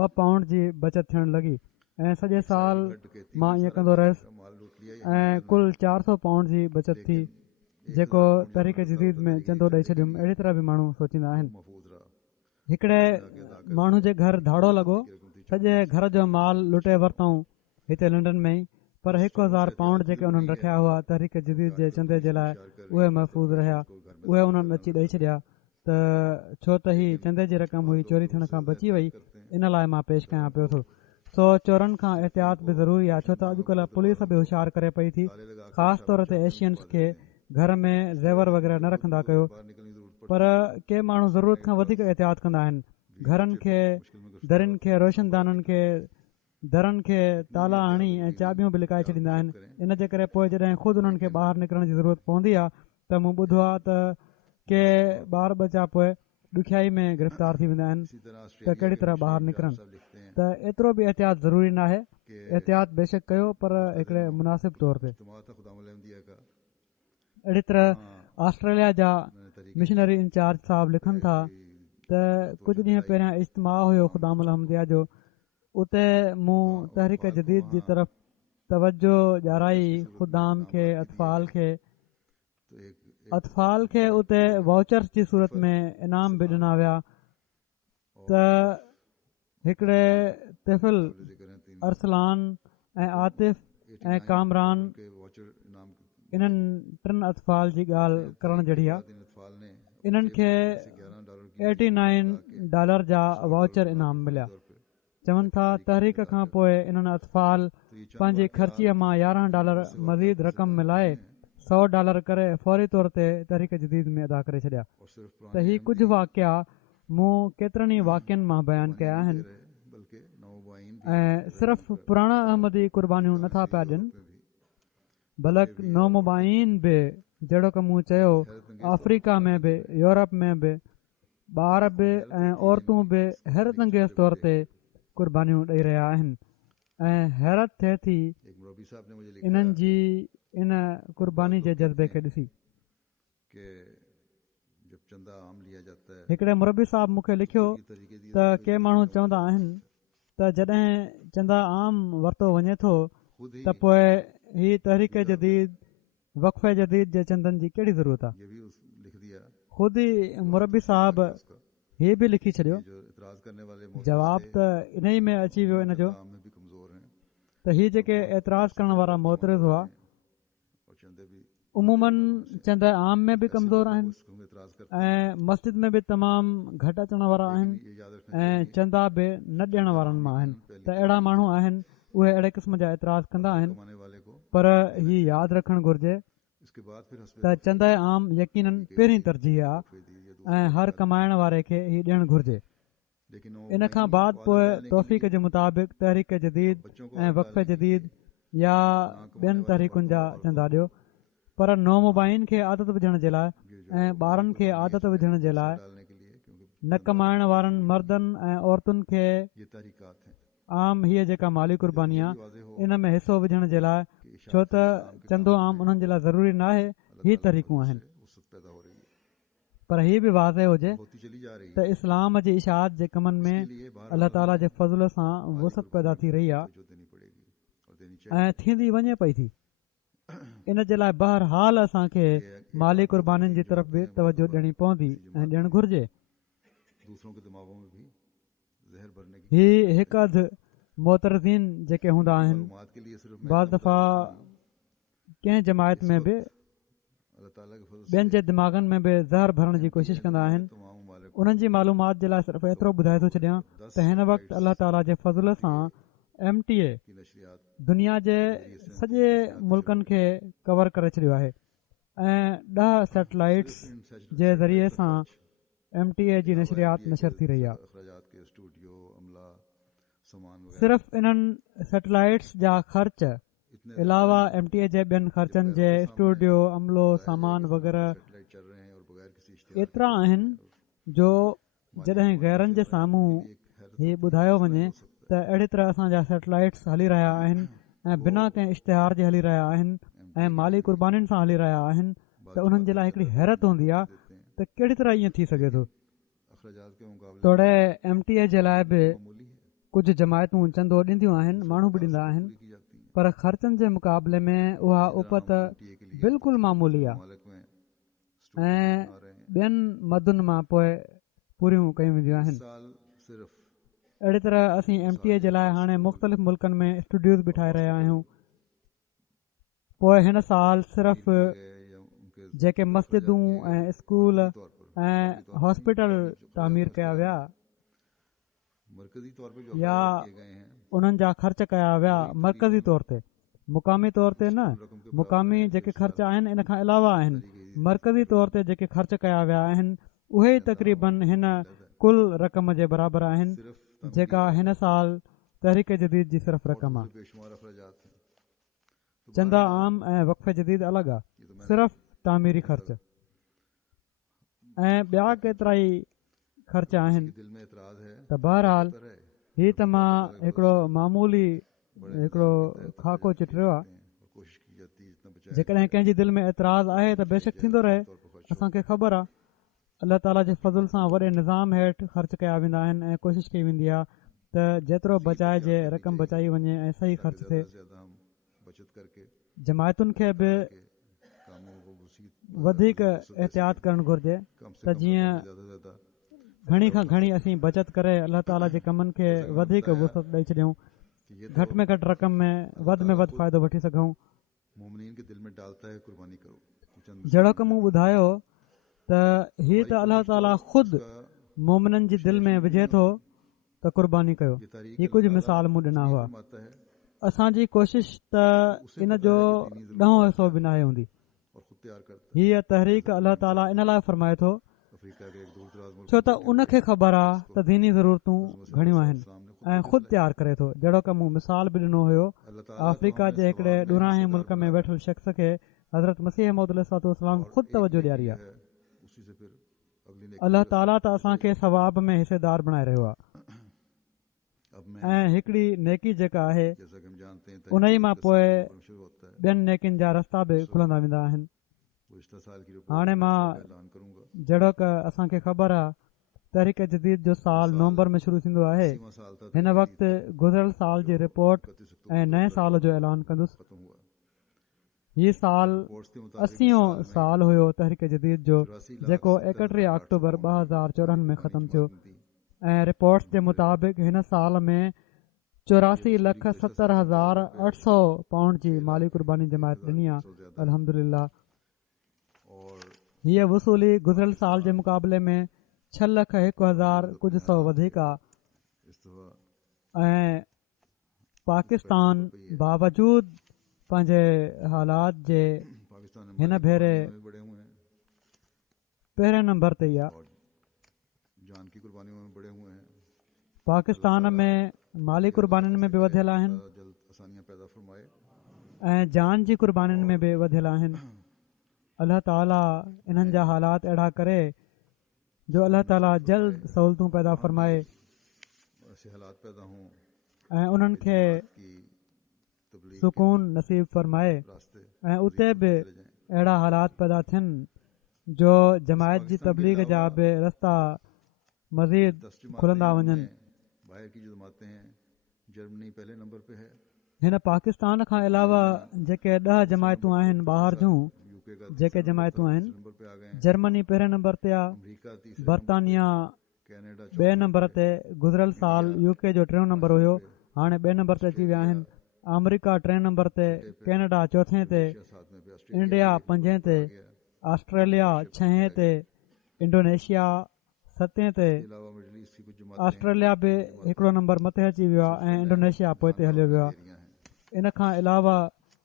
2 पाउंड जी बचत थियणु लॻी ऐं सॼे साल मां ईअं कंदो रहियुसि ऐं कुल 400 पाउंड जी बचत थी, जेको तहरीक जदीद में चंदो ॾेई छॾियुमि। अहिड़ी तरह बि माण्हू सोचींदा आहिनि। हिकिड़े माण्हू जे घर धाड़ो लॻो, सॼे घर जो माल लुटे वरितऊं हिते लंडन में ई, पर 1000 पाउंड जेके उन्हनि रखिया हुआ तहरीक जदीद जे चंदे जे लाइ उहे महफ़ूज़ रहिया। उहे उन्हनि अची ॾेई छॾिया त छो त ही चंदे जी रक़म हुई चोरी थियण खां बची वई, इन लाइ मां पेश कयां पियो थो। सो चोरनि खां एहतियात बि ज़रूरी आहे, छो त अॼुकल्ह पुलिस बि होशियारु करे पई थी। ख़ासि तौर ते एशियन्स खे घर में ज़ेवर वग़ैरह न रखंदा कयो, पर के माण्हू ज़रूरत खां वधीक एहतियात कंदा आहिनि। घरनि खे, दरियुनि खे, रोशनदाननि खे, दरनि खे ताला हणी ऐं चाबियूं बि लिकाए छॾींदा आहिनि। इन जे करे पोइ जॾहिं ख़ुदि उन्हनि खे ॿाहिरि निकिरण जी ज़रूरत पवंदी आहे त मूं ॿुधो आहे त के ॿार बचा पोइ ॾुखियाई में गिरफ़्तार थी वेंदा आहिनि त कहिड़ी तरह ॿाहिरि निकिरनि। त एतिरो बि एहतियात ज़रूरी नाहे, एहतियात बेशक कयो पर हिकिड़े मुनासिब तौर ते। अहिड़ी तरह ऑस्ट्रेलिया जा मिशनरी इंचार्ज साहब लिखनि था त कुझु ॾींहं पहिरियां इज्तिमा हुयो ख़ुदामुल अहमदिया जो। उते मूं तहरीक जदीद जी तरफ़ तवजो ॾियाराई। ख़ुदाम खे, अतफ़ाल खे उते वाउचर्स जी सूरत में इनाम बि ॾिना विया त हिकिड़े तिफ़िल अरसलान ऐं आतिफ़ ऐं कामरान, इन्हनि 3 अतफ़ाल जी ॻाल्हि करणु जहिड़ी आहे। इन्हनि खे $89 जा वाउचर इनाम मिलिया। चवनि था तहरीक खां पोइ इन्हनि अतफ़ाल पंहिंजी ख़र्चीअ मां $11 मज़ीद रक़म मिलाए $100 करे फौरी तौर ते तहरीक जदीद में अदा करे छॾिया। त ही कुझु वाक़िया मूं केतिरनि ई वाक़ियनि मां बयानु कया आहिनि ऐं सिर्फ़ु पुराणा अहमदी कुर्बानियूं नथा पिया ॾियनि, बल्कि नौमुबाइन बि, जहिड़ो की मूं चयो, अफ्रीका में बि, यूरोप में बि ॿार बि ऐं औरतूं बि हैरत अंगेज़ तौर ते कुर्बानियूं ॾेई रहिया आहिनि ऐं हैरत थिए थी इन्हनि जी इन कुर्बानी जे जज़्बे खे ॾिसी। हिकिड़े मुरबी साहब मूंखे लिखियो त के माण्हू चवंदा आहिनि त जॾहिं चंदा आम वरितो वञे थो त पोइ ही तहरीक जदीद, वक़फ़े जदीद जे चंदनि जी कहिड़ी ज़रूरत आहे। ख़ुदि ई मुरबी साहब हीअ बि लिखी छॾियो, जवाब त इन ई में अची वियो इन जो त हीअ जेके एतिराज़ करण वारा मोतरिज़ हुआ उमूमन चंद आम में बि कमज़ोर आहिनि ऐं मस्जिद में बि तमामु घटि अचण वारा आहिनि ऐं चंदा बि न ॾियण वारनि मां आहिनि। त अहिड़ा माण्हू आहिनि, उहे अहिड़े क़िस्म जा एतिराज़ कंदा आहिनि पर ही यादि रखणु घुर्जे इसके बाद फिर हस्बे त चंद आम यकीनन पहिरीं तरजीह आहे ऐं हर कमाइण वारे खे ही ॾियणु घुर्जे। लेकिन वो इन खां बाद पोइ तौफ़ीक़ जे मुताबिक़ तहरीक जदीद ऐं वक़फ़े जदीद या ॿियनि तहरीकुनि जा चंदा ॾियो, पर नौमुबाइन खे आदत विझण जे लाइ ऐं ॿारनि खे आदत विझण जे लाइ डालने के लिए, क्योंकि न कमाइण वारनि मर्दनि ऐं औरतुनि खे ये तहरीकात हैं आम हीअ जेका माली कुर्बानी आहे वाज़े हो इन में हिसो विझण जे लाइ, कि इशाअत छो त इस्लाम के चंदो आम उन्हनि जे लाइ ज़रूरी न आहे, ही तरीक़ूं आहिनि। वसत पैदा हो रही है, पर हीअ बि वाज़े हुजे होती चली जा रही त है। इस्लाम जी इशाअत जे कमनि में इसके लिए बहरहाल अल्लाह ताला जे फज़ल सां वसत पैदा थी रही आहे जो देनी पड़ेगी और देनी चाहिए। ऐं थींदी वञे पई थी। इन जे लाइ बहरहाल असांखे माली कुर्बानीनि जी तरफ़ बि तवजो ॾियणी पवंदी ऐं ॾियणु घुर्जे। दूसरों के दिमागों में भी जहर भरने की ही हिकु अधु मोतरज़ीन जेके हूंदा आहिनि, मालूमात के लिए सिर्फ मैं बाज़ इतना दफ़ा बता देता हूं, कंहिं जमायत में बि अल्लाह ताला के फज़ल ॿियनि जे दिमाग़नि में बि ज़हर भरण जी कोशिशि कंदा आहिनि। तमाम ममालिक उन्हनि जी मालूमात जे लाइ सिर्फ़ु एतिरो ॿुधाए थो छॾियां त हिन वक़्तु अल्लाह ताला जे फज़ल सां MTA की नशरियात दुनिया जे सॼे मुल्कनि खे कवर करे छॾियो आहे ऐं 10 सैटेलाइट्स जे ज़रिए सां MTA जी नशरियात नशर थी रही आहे। अखराजात के स्टूडियो अमला सामान वगैरह सिर्फ़ इन्हनि सैटेलाइट्स जा ख़र्च इतने अलावा MTA जे ॿियनि ख़र्चनि जे स्टूडियो अमलो सामान वग़ैरह सैटेलाइट चल रहे हैं और बगैर किसी इश्तिहार एतिरा आहिनि जो जॾहिं गैरनि जे साम्हूं ही ॿुधायो वञे त अहिड़ी तरह असांजा सैटेलाइट्स हली रहिया आहिनि ऐं बिना कंहिं इश्तिहार जे हली रहिया आहिनि ऐं माली कुर्बानीनि सां हली रहिया आहिनि, त उन्हनि जे लाइ हिकिड़ी हैरत हूंदी आहे त कहिड़ी तरह ईअं थी सघे थो। अखराजात के मुकाबले तोड़े MTA जे लाइ बि मामूली है, कुझु जमायतूं चंदो ॾींदियूं आहिनि, माण्हू बि ॾींदा आहिनि, पूरी की जाती है। पर ख़र्चनि जे मुक़ाबले में उहा उपत MTA के लिए बिल्कुलु मामूली आहे ममालिक में ऐं बना रहे हैं। ॿियनि मदुनि मां पोइ पूरियूं कयूं वेंदियूं इस आहिनि। साल सिर्फ अहिड़ी तरह असीं MTA जे लाइ हाणे मुख़्तलिफ़ मुल्कनि में स्टूडियोज़ बि ठाहे रहिया आहियूं। पोइ हिन साल सिर्फ़ या उनके जेके मस्जिदूं ऐं स्कूल तौर पर ऐं हॉस्पिटल तामीर कया विया मरकजी तौर पर जो या अखराजात किए गए हैं, उन्हनि जा ख़र्च कया विया मरकज़ी तौर ते, मुक़ामी तौर ते न। रकम के मुक़ामी जेके ख़र्च आहिनि इन खां अलावा आहिनि, मरकज़ी तौर ते जेके ख़र्च कया विया आहिनि उहे ई तक़रीबन हिन कुल रक़म जे बराबरि आहिनि सिर्फ जेका हिन साल तहरीक जदीद जी सिर्फ़ रक़म आहे। बेशुमार अखराजात हैं। तो चंदा आम ऐं वक़फ़े जदीद अलॻि आहे, ये तो मैंने सिर्फ़ तामीरी ख़र्च ऐं ॿिया केतिरा ई ख़र्च आहिनि। दिल में एतराज़ है त बहरहाल पर है हीअ त मां हिकिड़ो मामूली हिकिड़ो ख़ाको चिटियो आहे। और कोशिश की जाती है जितना बचाया जेकॾहिं कंहिंजी दिलि में एतिराज़ आहे त बेशक थींदो रहे, तौर पर खर्च असांखे ख़बर आहे अल्लाह ताला जे फज़ल सां वॾे निज़ाम हेठि ख़र्च कया वेंदा आहिनि ऐं कोशिशि कई वेंदी आहे त जेतिरो बचाइजे रक़म बचाई वञे ऐं सही ख़र्च थिए। ज़्यादा से ज़्यादा हम बचत करके जमायतुनि खे बि कामों को वसीत वधीक एहतियात करणु घुर्जे कम से त जीअं ज़्यादा से ज़्यादा घणी खां घणी असीं बचत करे अल्लाह ताला जे कमनि खे वधीक वुसत ॾेई छॾियूं, कि ये घटि में घटि रक़म में वधि फ़ाइदो वठी सघूं। मोमिनीन के दिल में डालता है कुर्बानी करो। चंद जहिड़ो की मूं ॿुधायो त हीअ त अल्लाह ताला ख़ुदि मोमिननि जी दिलि में विझे थो त कुर्बानी कयो। ये तारीख़ हीअ कुझु मिसाल मूं ॾिना हुआ। फरमाता है असांजी कोशिशि त इन जो ॾहों हिसो बि नाहे हूंदी। और खुद तैयार करता हीअ तहरीक अल्लाह ताला इन लाइ फरमाए थो है। अफ्रीका के एक दूर दराज मुल्क छो त उनखे ख़बर आहे त दीनी ज़रूरतूं घणियूं आहिनि ऐं ख़ुदि तयारु करे थो। जहिड़ो की मूं मिसाल बि ॾिनो हुयो, अल्लाह ताला अफ्रीका जे हिकिड़े ॾुराहे मुल्क में वेठल शख़्स खे हज़रत मसीह मौद अलैहिस्सलाम ख़ुदि तवजो ॾियारी आहे। उसी से फिर अगली नेकी अल्लाह ताला त असांखे सवाब में हिसेदार बणाए रहियो आहे अब मैं ऐं हिकिड़ी नेकी जेका आहे जैसा कि हम जानते हैं उन ई मां पोइ शुरू होता है। ॿियनि नेकियुनि जा रस्ता बि खुलंदा वेंदा आहिनि। गुज़िश्ता साल की रिपोर्ट हाणे में मां ऐसा ऐलान करूंगा। जहिड़ो की असांखे ख़बर आहे तहरीक जदीद जो साल नवंबर में शुरू थींदो आहे। 80वां साल था हिन वक़्तु गुज़िरियल साल जी रिपोर्ट 31 अक्टूबर ऐं नए साल जो ऐलान कंदुसि। खत्म हुआ। हीउ साल रिपोर्ट्स के मुताबिक 80 साल हुयो तहरीक जदीद जो 84 जेको 31 अक्टूबर 2014 में ख़तमु थियो थी। ऐं रिपोर्ट्स जे मुताबिक़ हिन साल में 84,70,800 पाउंड जी माली कुर्बानी जमायत ॾिनी आहे। अल्हम्दुलिल्लाह और हीअ वसूली गुज़िरियल साल जे मुक़ाबले में 6,01,000 कुझु सौ वधीक आहे इस दफ़ा ऐं पाकिस्तान बावजूद पंहिंजे हालात जे पाकिस्तान में हिन भेरे में बड़े हुए हैं पहिरें नंबर ते ई आहे। और जान की कुर्बानियों में बड़े हुए हैं। पाकिस्तान में माली कुर्बानीनि में बि वधियल आहिनि जल्द आसानियां पैदा फरमाए। ऐं जान जी कुर्बानीनि में बि वधियल आहिनि। अलाह ताला इन्हनि जा हालात अहिड़ा करे जो अलाह ताला जल्द सहूलतूं पैदा फरमाए ऐसे हालात पैदा हों ऐं उन्हनि खे कि तबलीग सुकून नसीब फरमाए रास्ते ऐं उते बि अहिड़ा हालात पैदा थियनि जो जमायत जी तबलीग जा बि रस्ता मज़ीद 10 जमातें खुलंदा हैं वञनि। उनमें बाहर की जो जमातें हैं जर्मनी पहले नंबर पे है। हिन पाकिस्तान खां अलावा जेके 10 जमायतूं आहिनि ॿाहिरि जूं यूके का जेके जमायतूं आहिनि नंबर पे आ गए हैं। जर्मनी पहिरें नंबर ते आहे, अमेरिका तीसरे बर्तानिया कनाडा ॿिए नंबर ते, गुज़िरियल साल यूके जो 3 नंबर हुयो, हाणे ॿिए नंबर ते अची विया आहिनि। अमरीका 3 नंबर ते, कैनेडा 4 ते, साथ में भी इंडिया 5 ते, ऑस्ट्रेलिया 6 ते, इंडोनेशिया 7 ते, के अलावा मिडल ईस्ट की कुछ जमातें ऑस्ट्रेलिया बि हिकिड़ो नंबर मथे अची वियो आहे ऐं इंडोनेशिया पोइ ते हलियो वियो आहे। हैं। इन खां अलावा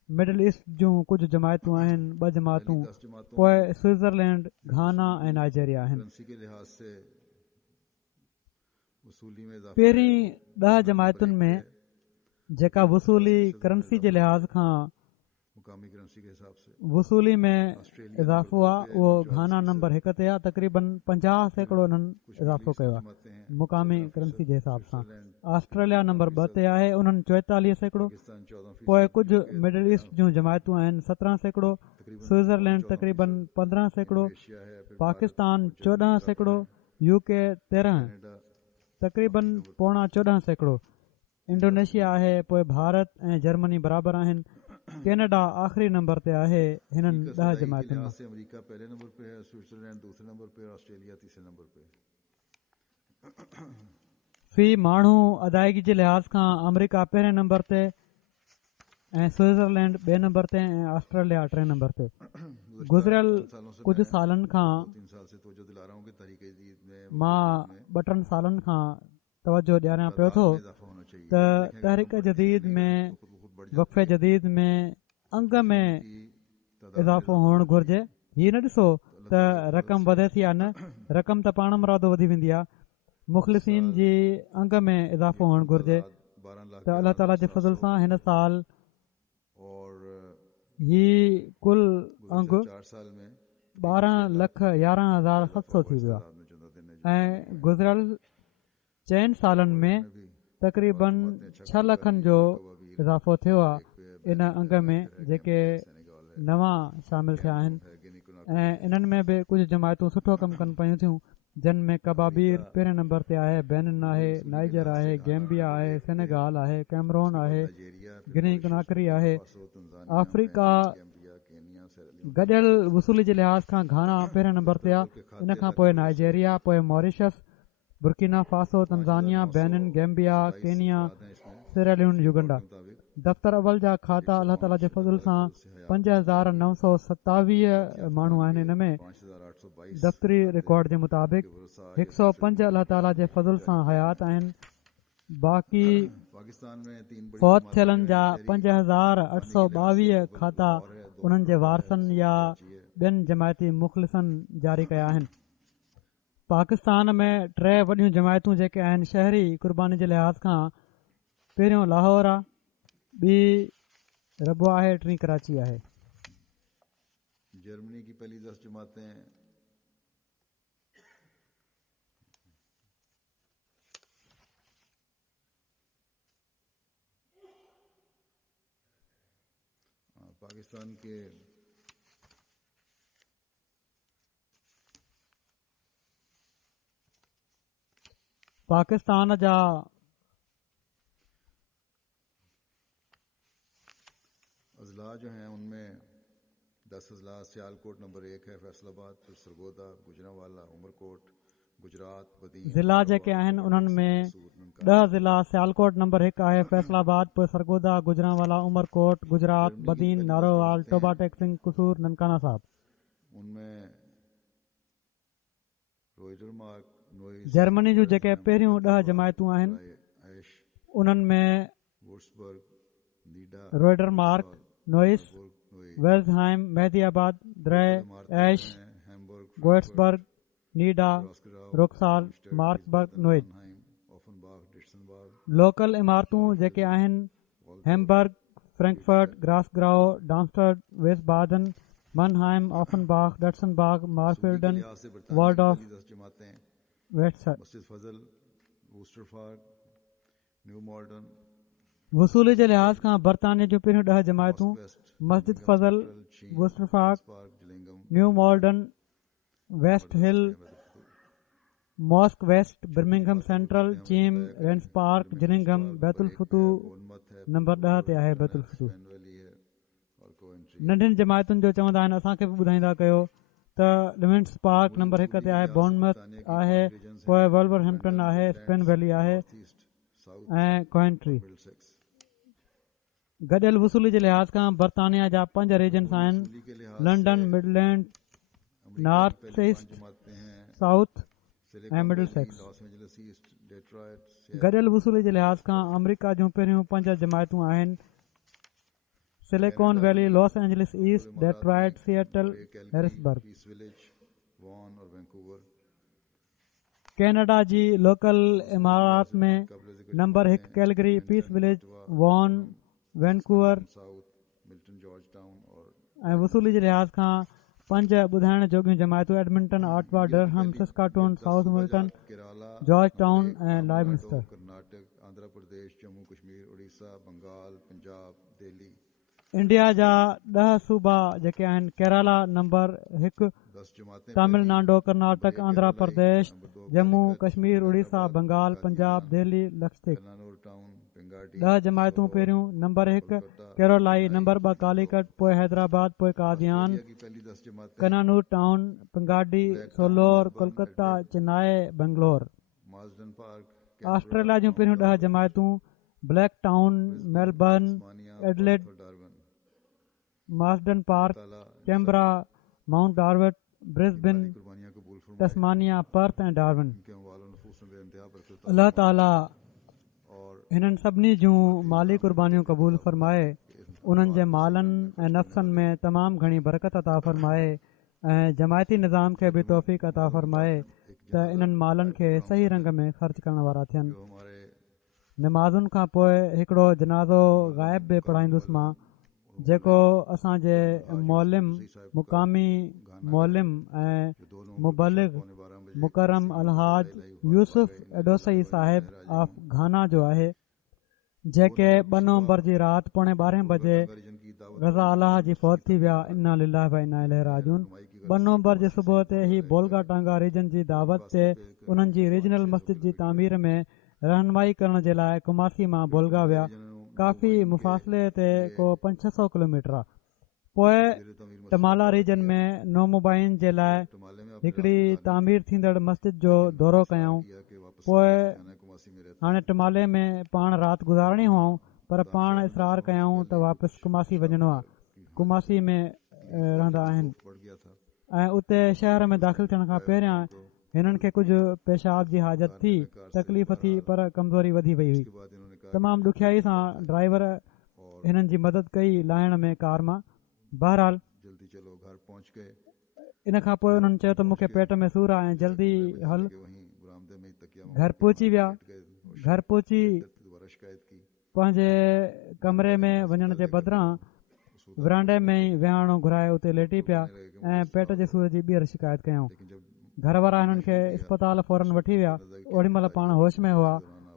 मिडल ईस्ट जूं कुझु जमायतूं आहिनि, 2 जमातूं, 10 जमातों पोइ स्विट्ज़रलैंड, घाना ऐं नाइजेरिया आहिनि। करेंसी के लिहाज से वसूली में इजाफा पहिरीं 10 जमायतुनि में जेका वसूली करंसी जे लिहाज़ खां मुकामी करेंसी के हिसाब से वसूली में इज़ाफ़ो आहे उहो घाना नंबर 1 ते आहे, तक़रीबन 50% उन्हनि इज़ाफ़ो कयो आहे जमातें हैं। मुकामी करंसी जे हिसाब सां। ऑस्ट्रेलिया नंबर 2 ते आहे, उन्हनि 44%, पाकिस्तान 14% पोइ कुझु मिडल ईस्ट जूं जमायतूं आहिनि 17%, स्विट्ज़रलैंड तक़रीबन 15%, एशिया है, फिर पाकिस्तान 14%, यूके 13, कनाडा तक़रीबन 13.25%, इंडोनेशिया आहे, पोइ भारत ऐं जर्मनी बराबरि आहिनि। कैनेडा आख़िरी नंबर ते आहे हिननि 10 के जमायतुनि लिहाज में। से अमेरिका पहले नंबर पे है, स्विट्जरलैंड दूसरे नंबर पे, ऑस्ट्रेलिया तीसरे नंबर पे। फी माण्हू अदायगी जे लिहाज़ खां अमरीका पहिरें नंबर ते ऐं स्विट्ज़रलैंड 2 नंबर ते ऐं ऑस्ट्रेलिया 3 नंबर ते। गुज़िरियल कुझु सालनि खां 3 साल से तवज्जो दिला रहा हूँ कि तहरीक जदीद में मां 2 सालनि खां तवजो ॾियारियां पियो थो इजाफा होना चाहिए। त तहरीक जदीद में वक़फ़े जदीद में अंग में इज़ाफ़ो हुअणु घुरिजे। हीअ न ॾिसो त रक़म वधे थी या न, रक़म त पाण मुरादो वधी वेंदी आहे, मुख़लिसीन जी अंग में इज़ाफ़ो हुअणु घुरिजे। 12 लाख त अलाह ताला जे फज़ल सां हिन साल और ही कुल अंग 4 साल में 12,11,700 थी वियो आहे में चंदा देने ऐं गुज़िरियल 4 सालनि में तक़रीबन 6 लखनि जो इज़ाफ़ो थियो आहे इन अंग में जेके नवां शामिल थिया आहिनि। ऐं इन्हनि में बि कुझु जमायतूं सुठो कमु कनि पियूं थियूं, जिन में कबाबीर पहिरें नंबर ते आहे, बेनिन आहे, नाइजर आहे, गैम्बिया आहे, सेनेगाल आहे, कैमरून आहे, गिनी कनाकरी आहे। अफ्रीका गॾियल वसूली जे लिहाज़ खां घाना पहिरें नंबर ते आहे, इन खां पोइ नाइजेरिया, पोइ Mauritius, Burkina Faso, Tanzania, Benin, Gambia, Kenya, Sierra Leone, Uganda. दफ़्तर अव्वल जा खाता अलाह ताला जे फज़ल सां 5,927 माण्हू आहिनि। हिन में 5822 दफ़्तरी रिकॉर्ड जे मुताबिक़ 105 अलाह ताला जे फज़ल सां हयात आहिनि। बाक़ी पाकिस्तान में 3 बड़ी फौत थियलनि जा 5,822 खाता उन्हनि जे वारसनि या ॿियनि जमायती मुख़लिसनि जारी कया आहिनि। पाकिस्तान में 3 वॾियूं जमायतूं जेके आहिनि शहरी क़ुर्बानी जे लिहाज़ खां, पहिरियों लाहौर आहे, ॿी रबो आहे, टी कराची आहे। जर्मनी की पहली 10 जमातें पाकिस्तान के पाकिस्तान जा अजला जो हैं उनमें 10 अजला सियालकोट नंबर 1 है, फैसलाबाद, फिर सरगोदा, गुजरांवाला, उमरकोट, गुजरात, बदीन, ज़िला जेके आहिनि उन्हनि में 10 ज़िला सियालकोट नंबर 1 आहे, फैसलाबाद, पोइ सरगोदा, गुजरांवाला, उमरकोट, गुजरात, बदीन, नारोवाल, टोबा टेक सिंह, कसूर, ननकाना साहब। उनमें रोइडर मार्क, नोइस, जर्मनी जूं जेके पहिरियों 10 जमायतूं आहिनि ऐश, उन्हनि में वुर्सबर्ग, नीडा, रोइडर मार्क, नोइस, नोई, वेल्सहाइम, मेहदीआबाद, द्रे, एश, हैम्बर्ग, गोएट्सबर्ग, नीडा, रॉस्कराउ, रोक्साल, हेमस्टेड, मार्कबर्ग, विस्बादन, नोइड। मानहाइम, ऑफनबाख, डिटसनबार्ग, लोकल इमारतूं जेके आहिनि हैम्बर्ग, फ्रैंकफर्ट, ग्रासग्राउ, डार्मस्टड, वेस्टबादन, मनहाइम, ऑफनबाख, डटसनबार्ग, वसूली के मार्फिल्डन, लिहाज से बरतानिया की वॉल्डॉफ, पहली 10 जमातें वेट्सर। मस्जिद फजल, वूस्टरफॉर्ड, न्यू मॉर्डन, वसूली जे लिहाज़ खां बरतानिया जूं पहिरियों 10 जमायतूं मॉस्क वेस्ट, मस्जिद बर्मिंघम फज़ल, सेंट्रल, चीन, वुस्टरफॉर्ड, park, Gillingham, New Morden, West Hill, mosque west, Birmingham central, Cheam, Raynes Park, Gillingham, Baitul Futuh number 10 ते आहे बैतुल फतू। नंढियुनि जमायतुनि जो चवंदा आहिनि असांखे बि ॿुधाईंदा कयो त लिविंट्स पार्क नंबर 1 ते आहे, बॉर्नमथ आहे, पोइ वल्वरहेम्पटन आहे, स्पेन वैली आहे ऐं कोइंट्री। गॾियल वसूली जे लिहाज़ खां बरतानिया जा 5 रीजन्स आहिनि, London, Midland, north east, south ऐं मिडल सेक्स। गॾियल वसूली जे लिहाज़ खां अमरीका जूं पहिरियों 5 जमायतूं आहिनि, Silicon Valley, Los Angeles east, Detroit, Seattle, Harrisburg. Canada जी लोकल इमारत में number 1 Calgary, Peace Village, Vaughan, Vancouver ऐं वसूली जे लिहाज़ खां 5 ॿुधाइण जोॻियूं जमायतूं Edmonton, Ottawa, Durham, Saskatoon, South Milton, Georgetown ऐं लाइवमिस्टर। कर्नाटक, आंध्र प्रदेश, जम्मू कश्मीर, उड़ीसा, बंगाल, पंजाब, दिल्ली। इंडिया जा 10 सूबा जेके आहिनि, केरला नंबर 1, तमिलनाडु, कर्नाटक, आंध्र प्रदेश, जम्मू कश्मीर, उड़ीसा, बंगाल, पंजाब, दिल्ली, लक्षद्वीप। 10 जमायतूं पहिरियों, नंबर 1 केरोलाई, नंबर 2 कालीकट, पोइ हैदराबाद, पोइ कादियान, कनानूर टाउन, पिंगाडी, सोलोर, कोलकाता, चेन्नई, बेंगलोर। ऑस्ट्रेलिया जूं पहिरियों 10 जमायतूं, Blacktown, Melbourne, Adelaide, Marsden Park, Canberra, Mount Druitt, Brisbane, Tasmania, Perth ऐं डार्विन। अल्लाह ताला हिननि सभिनी जूं माली कुर्बानियूं क़बूल फ़रमाए, उन्हनि जे मालनि ऐं नफ़्सनि में तमामु घणी बरकत अता फ़रमाए ऐं जमायती निज़ाम खे बि तौफ़ीक़ अता फ़रमाए त इन्हनि मालनि खे सही रंग में ख़र्च करण वारा थियनि। नमाज़ुनि खां पोइ हिकिड़ो जनाज़ो ग़ाइब बि पढ़ाईंदुसि मां, जेको असांजे मौलिम, मुक़ामी मौलिम ऐं मुबलिग मुकरम अलहाज यूसुफ एडोसई साहिब ऑफ घाना जो आहे, जेके 2 नवंबर जी राति 12:15 बजे रज़ा अलाह जी फौत थी विया। इन्ना लिल्लाहि व इन्ना इलैहि राजिऊन। 2 नवंबर जे सुबुह ते ही बोलगा टांगा रीजन जी दावत ते उन्हनि जी रीजनल मस्जिद जी तामीर में रहनुमाई करण जे लाइ कुमासी मां बोलगा विया। काफ़ी मुफ़ासिले ते को 500-600 किलोमीटर आहे। पोइ तमाला रीजन में नोमुबाइन जे लाइ हिकिड़ी तामीर थींदड़ मस्जिद जो दौरो कयऊं। पोइ हाणे टमाले में पाण राति गुज़ारणी हुअऊं, पर पाण इसरार कयऊं त वापसि कुमासी वञिणो आहे। कुमासी में रहंदा आहिनि ऐं उते शहर में दाख़िल थियण खां पहिरियां हिननि खे कुझु पेशाब जी हाजत थी, तकलीफ़ थी, पर कमज़ोरी वधी वई हुई। तमामु ॾुखियाई सां ड्राइवर हिननि जी मदद कई लाहिण में कार मां। बहरहाल इन खां पोइ उन्हनि चयो त मूंखे पेट में सूर आहे ऐं जल्दी हल। घर पहुची विया। घर पहुची पंहिंजे कमरे में वञण जे बदिरां विरांडे में ई विहाणो घुराए उते लेटी पिया ऐं पेट जे सूर जी ॿीहर शिकायत कयऊं। घर वारा हिननि खे इस्पताल फौरन वठी विया। ओॾी महिल पाण होश में हुआ।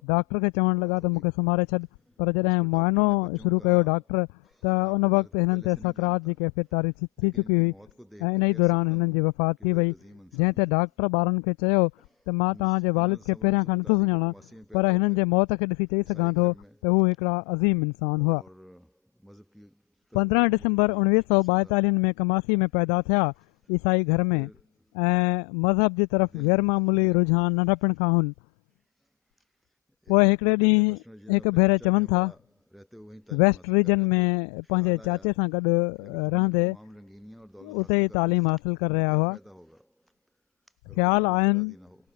डॉक्टर खे चवणु लॻा त मूंखे सुम्हारे छॾ, पर जॾहिं मुआइनो शुरू कयो डॉक्टर, त उन वक़्तु हिननि ते सकरात जी कैफ़ियत तारी थी चुकी हुई ऐं इन ई दौरान हिननि जी वफ़ात थी वई। जंहिं ते डॉक्टर ॿारनि खे चयो त मां तव्हांजे वालिद खे पहिरियां खां नथो सुञाणा, पर हिननि जे मौत खे ॾिसी चई सघां थो त हू हिकिड़ा अज़ीम इंसान हुआ। 15 डिसंबर 1942 में कमासी में पैदा थिया। ईसाई घर में ऐं मज़हब जी तरफ़ गैर मामूली रुझान नंढपण खां हुन। पोइ हिकिड़े ॾींहुं हिकु भेरे चवनि था वेस्ट रीजन में पंहिंजे चाचे सां गॾु रहंदे उते ई तालीम हासिल करे रहिया हुआ। ख़्यालु आयुनि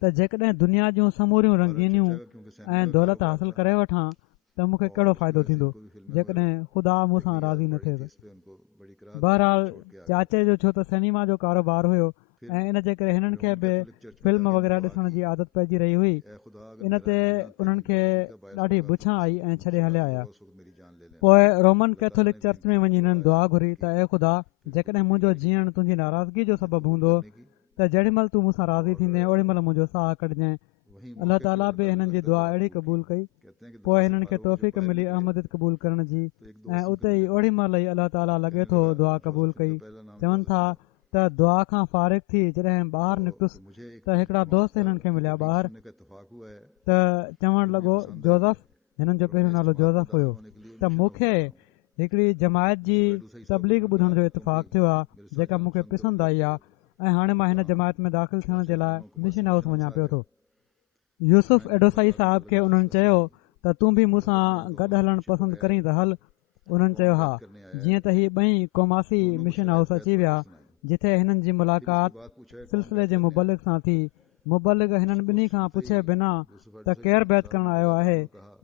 त जेकॾहिं दुनिया जूं समूरियूं रंगीनियूं ऐं दौलत हासिल करे वठां त मूंखे कहिड़ो फ़ाइदो थींदो जेकॾहिं ख़ुदा मूंसां राज़ी न थिए त। बहरहाल चाचे जो छो त सिनेमा जो कारोबार हुयो ऐं इन जे करे हिननि खे बि फिल्म वग़ैरह ॾिसण जी आदत पइजी रही हुई। इन ते उन्हनि खे ॾाढी बुछां आई ऐं छॾे हलिया आया। पोइ रोमन कैथोलिक चर्च में वञी हिननि दुआ घुरी त ए ख़ुदा, जेकॾहिं मुंहिंजो जीअण तुंहिंजी नाराज़गी जो सबबु हूंदो त जेॾी महिल तूं मूंसां राज़ी थींदे ओॾी महिल मुंहिंजो साहु कढजांइ। अलाह ताला बि हिननि जी दुआ अहिड़ी क़बूल कई। पोइ हिननि खे तौफ़ीक़ मिली अहमद क़बूल करण जी ऐं उते ई ओॾी महिल ई अलाह ताला लॻे थो दुआ क़बूल कई। चवनि था त दुआ खां फारिग थी जॾहिं ॿाहिरि निकितुसि त हिकिड़ा दोस्त हिननि खे मिलिया ॿाहिरि त चवणु लॻो जोज़फ, हिननि जो पहिरियों नालो जोज़फ हुयो, त मूंखे हिकिड़ी जमायत जी तबलीग ॿुधण जो इतफ़ाक़ थियो आहे जेका मूंखे पसंदि आई आहे ऐं हाणे मां हिन जमायत में दाख़िल थियण जे लाइ मिशन हाउस वञा पियो थो। यूसुफ एडोसाई साहिब खे उन्हनि चयो त तूं बि मूंसां गॾु हलणु पसंदि करीं त हल। उन्हनि चयो हा। जीअं त ही ॿई कोमासी मिशन हाउस अची विया जिथे हिननि जी मुलाक़ात सिलसिले जे मुबलिक सां थी। मुबलिक हिननि ॿिन्ही खां पुछे बिना त केरु बैत करणु आयो आहे,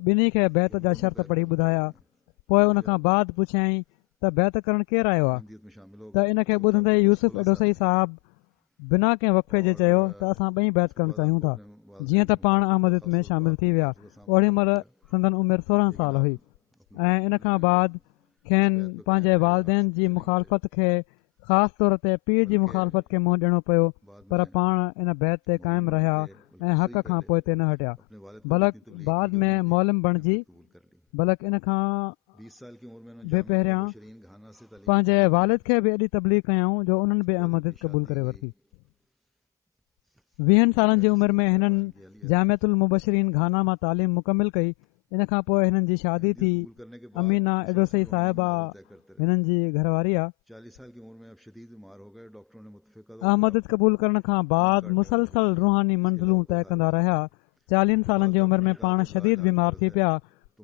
ॿिन्ही खे बैत जा शर्त पढ़ी ॿुधाया। पोइ उन खां बाद पुछियईं त बैत करणु केरु आयो आहे, त इन खे ॿुधंदे यूसुफ एडोसई साहिब बिना कंहिं वक़फ़े जे चयो त असां ॿई बैत करणु चाहियूं था। जीअं त पाण अहमद में शामिल थी विया। ओड़ी महिल संदन उमिरि 16 साल हुई ऐं इन खां बाद खेनि पंहिंजे वालदेन जी मुखालफ़त खे ख़ासि तौर ते पीउ जी मुखालफ़त खे मुंहुं ॾियणो पियो, पर पाण इन बैत ते क़ाइमु रहिया ऐं हक़ खां पोइ ते न हटिया। बलक बाद में मौलम बणिजी, बलक इन खां बि पहिरियां पंहिंजे वालिद खे बि एॾी तबलीग कयऊं जो उन्हनि बि अहमद क़बूल करे वरिती। 20 सालनि जी उमिरि में हिननि जामिअतुल मुबशरीन घाना मां तालीम मुकमिल कई। इन खां पोइ हिननि जी शादी थी। अमीना एडोसई साहिबा हिननि जी घरवारी आहे। अहमद क़बूल करण खां बाद मुसलसल रूहानी मंज़िलूं तय कंदा रहिया। 40 सालनि जी उमिरि में पाण शदीद बीमार थी पिया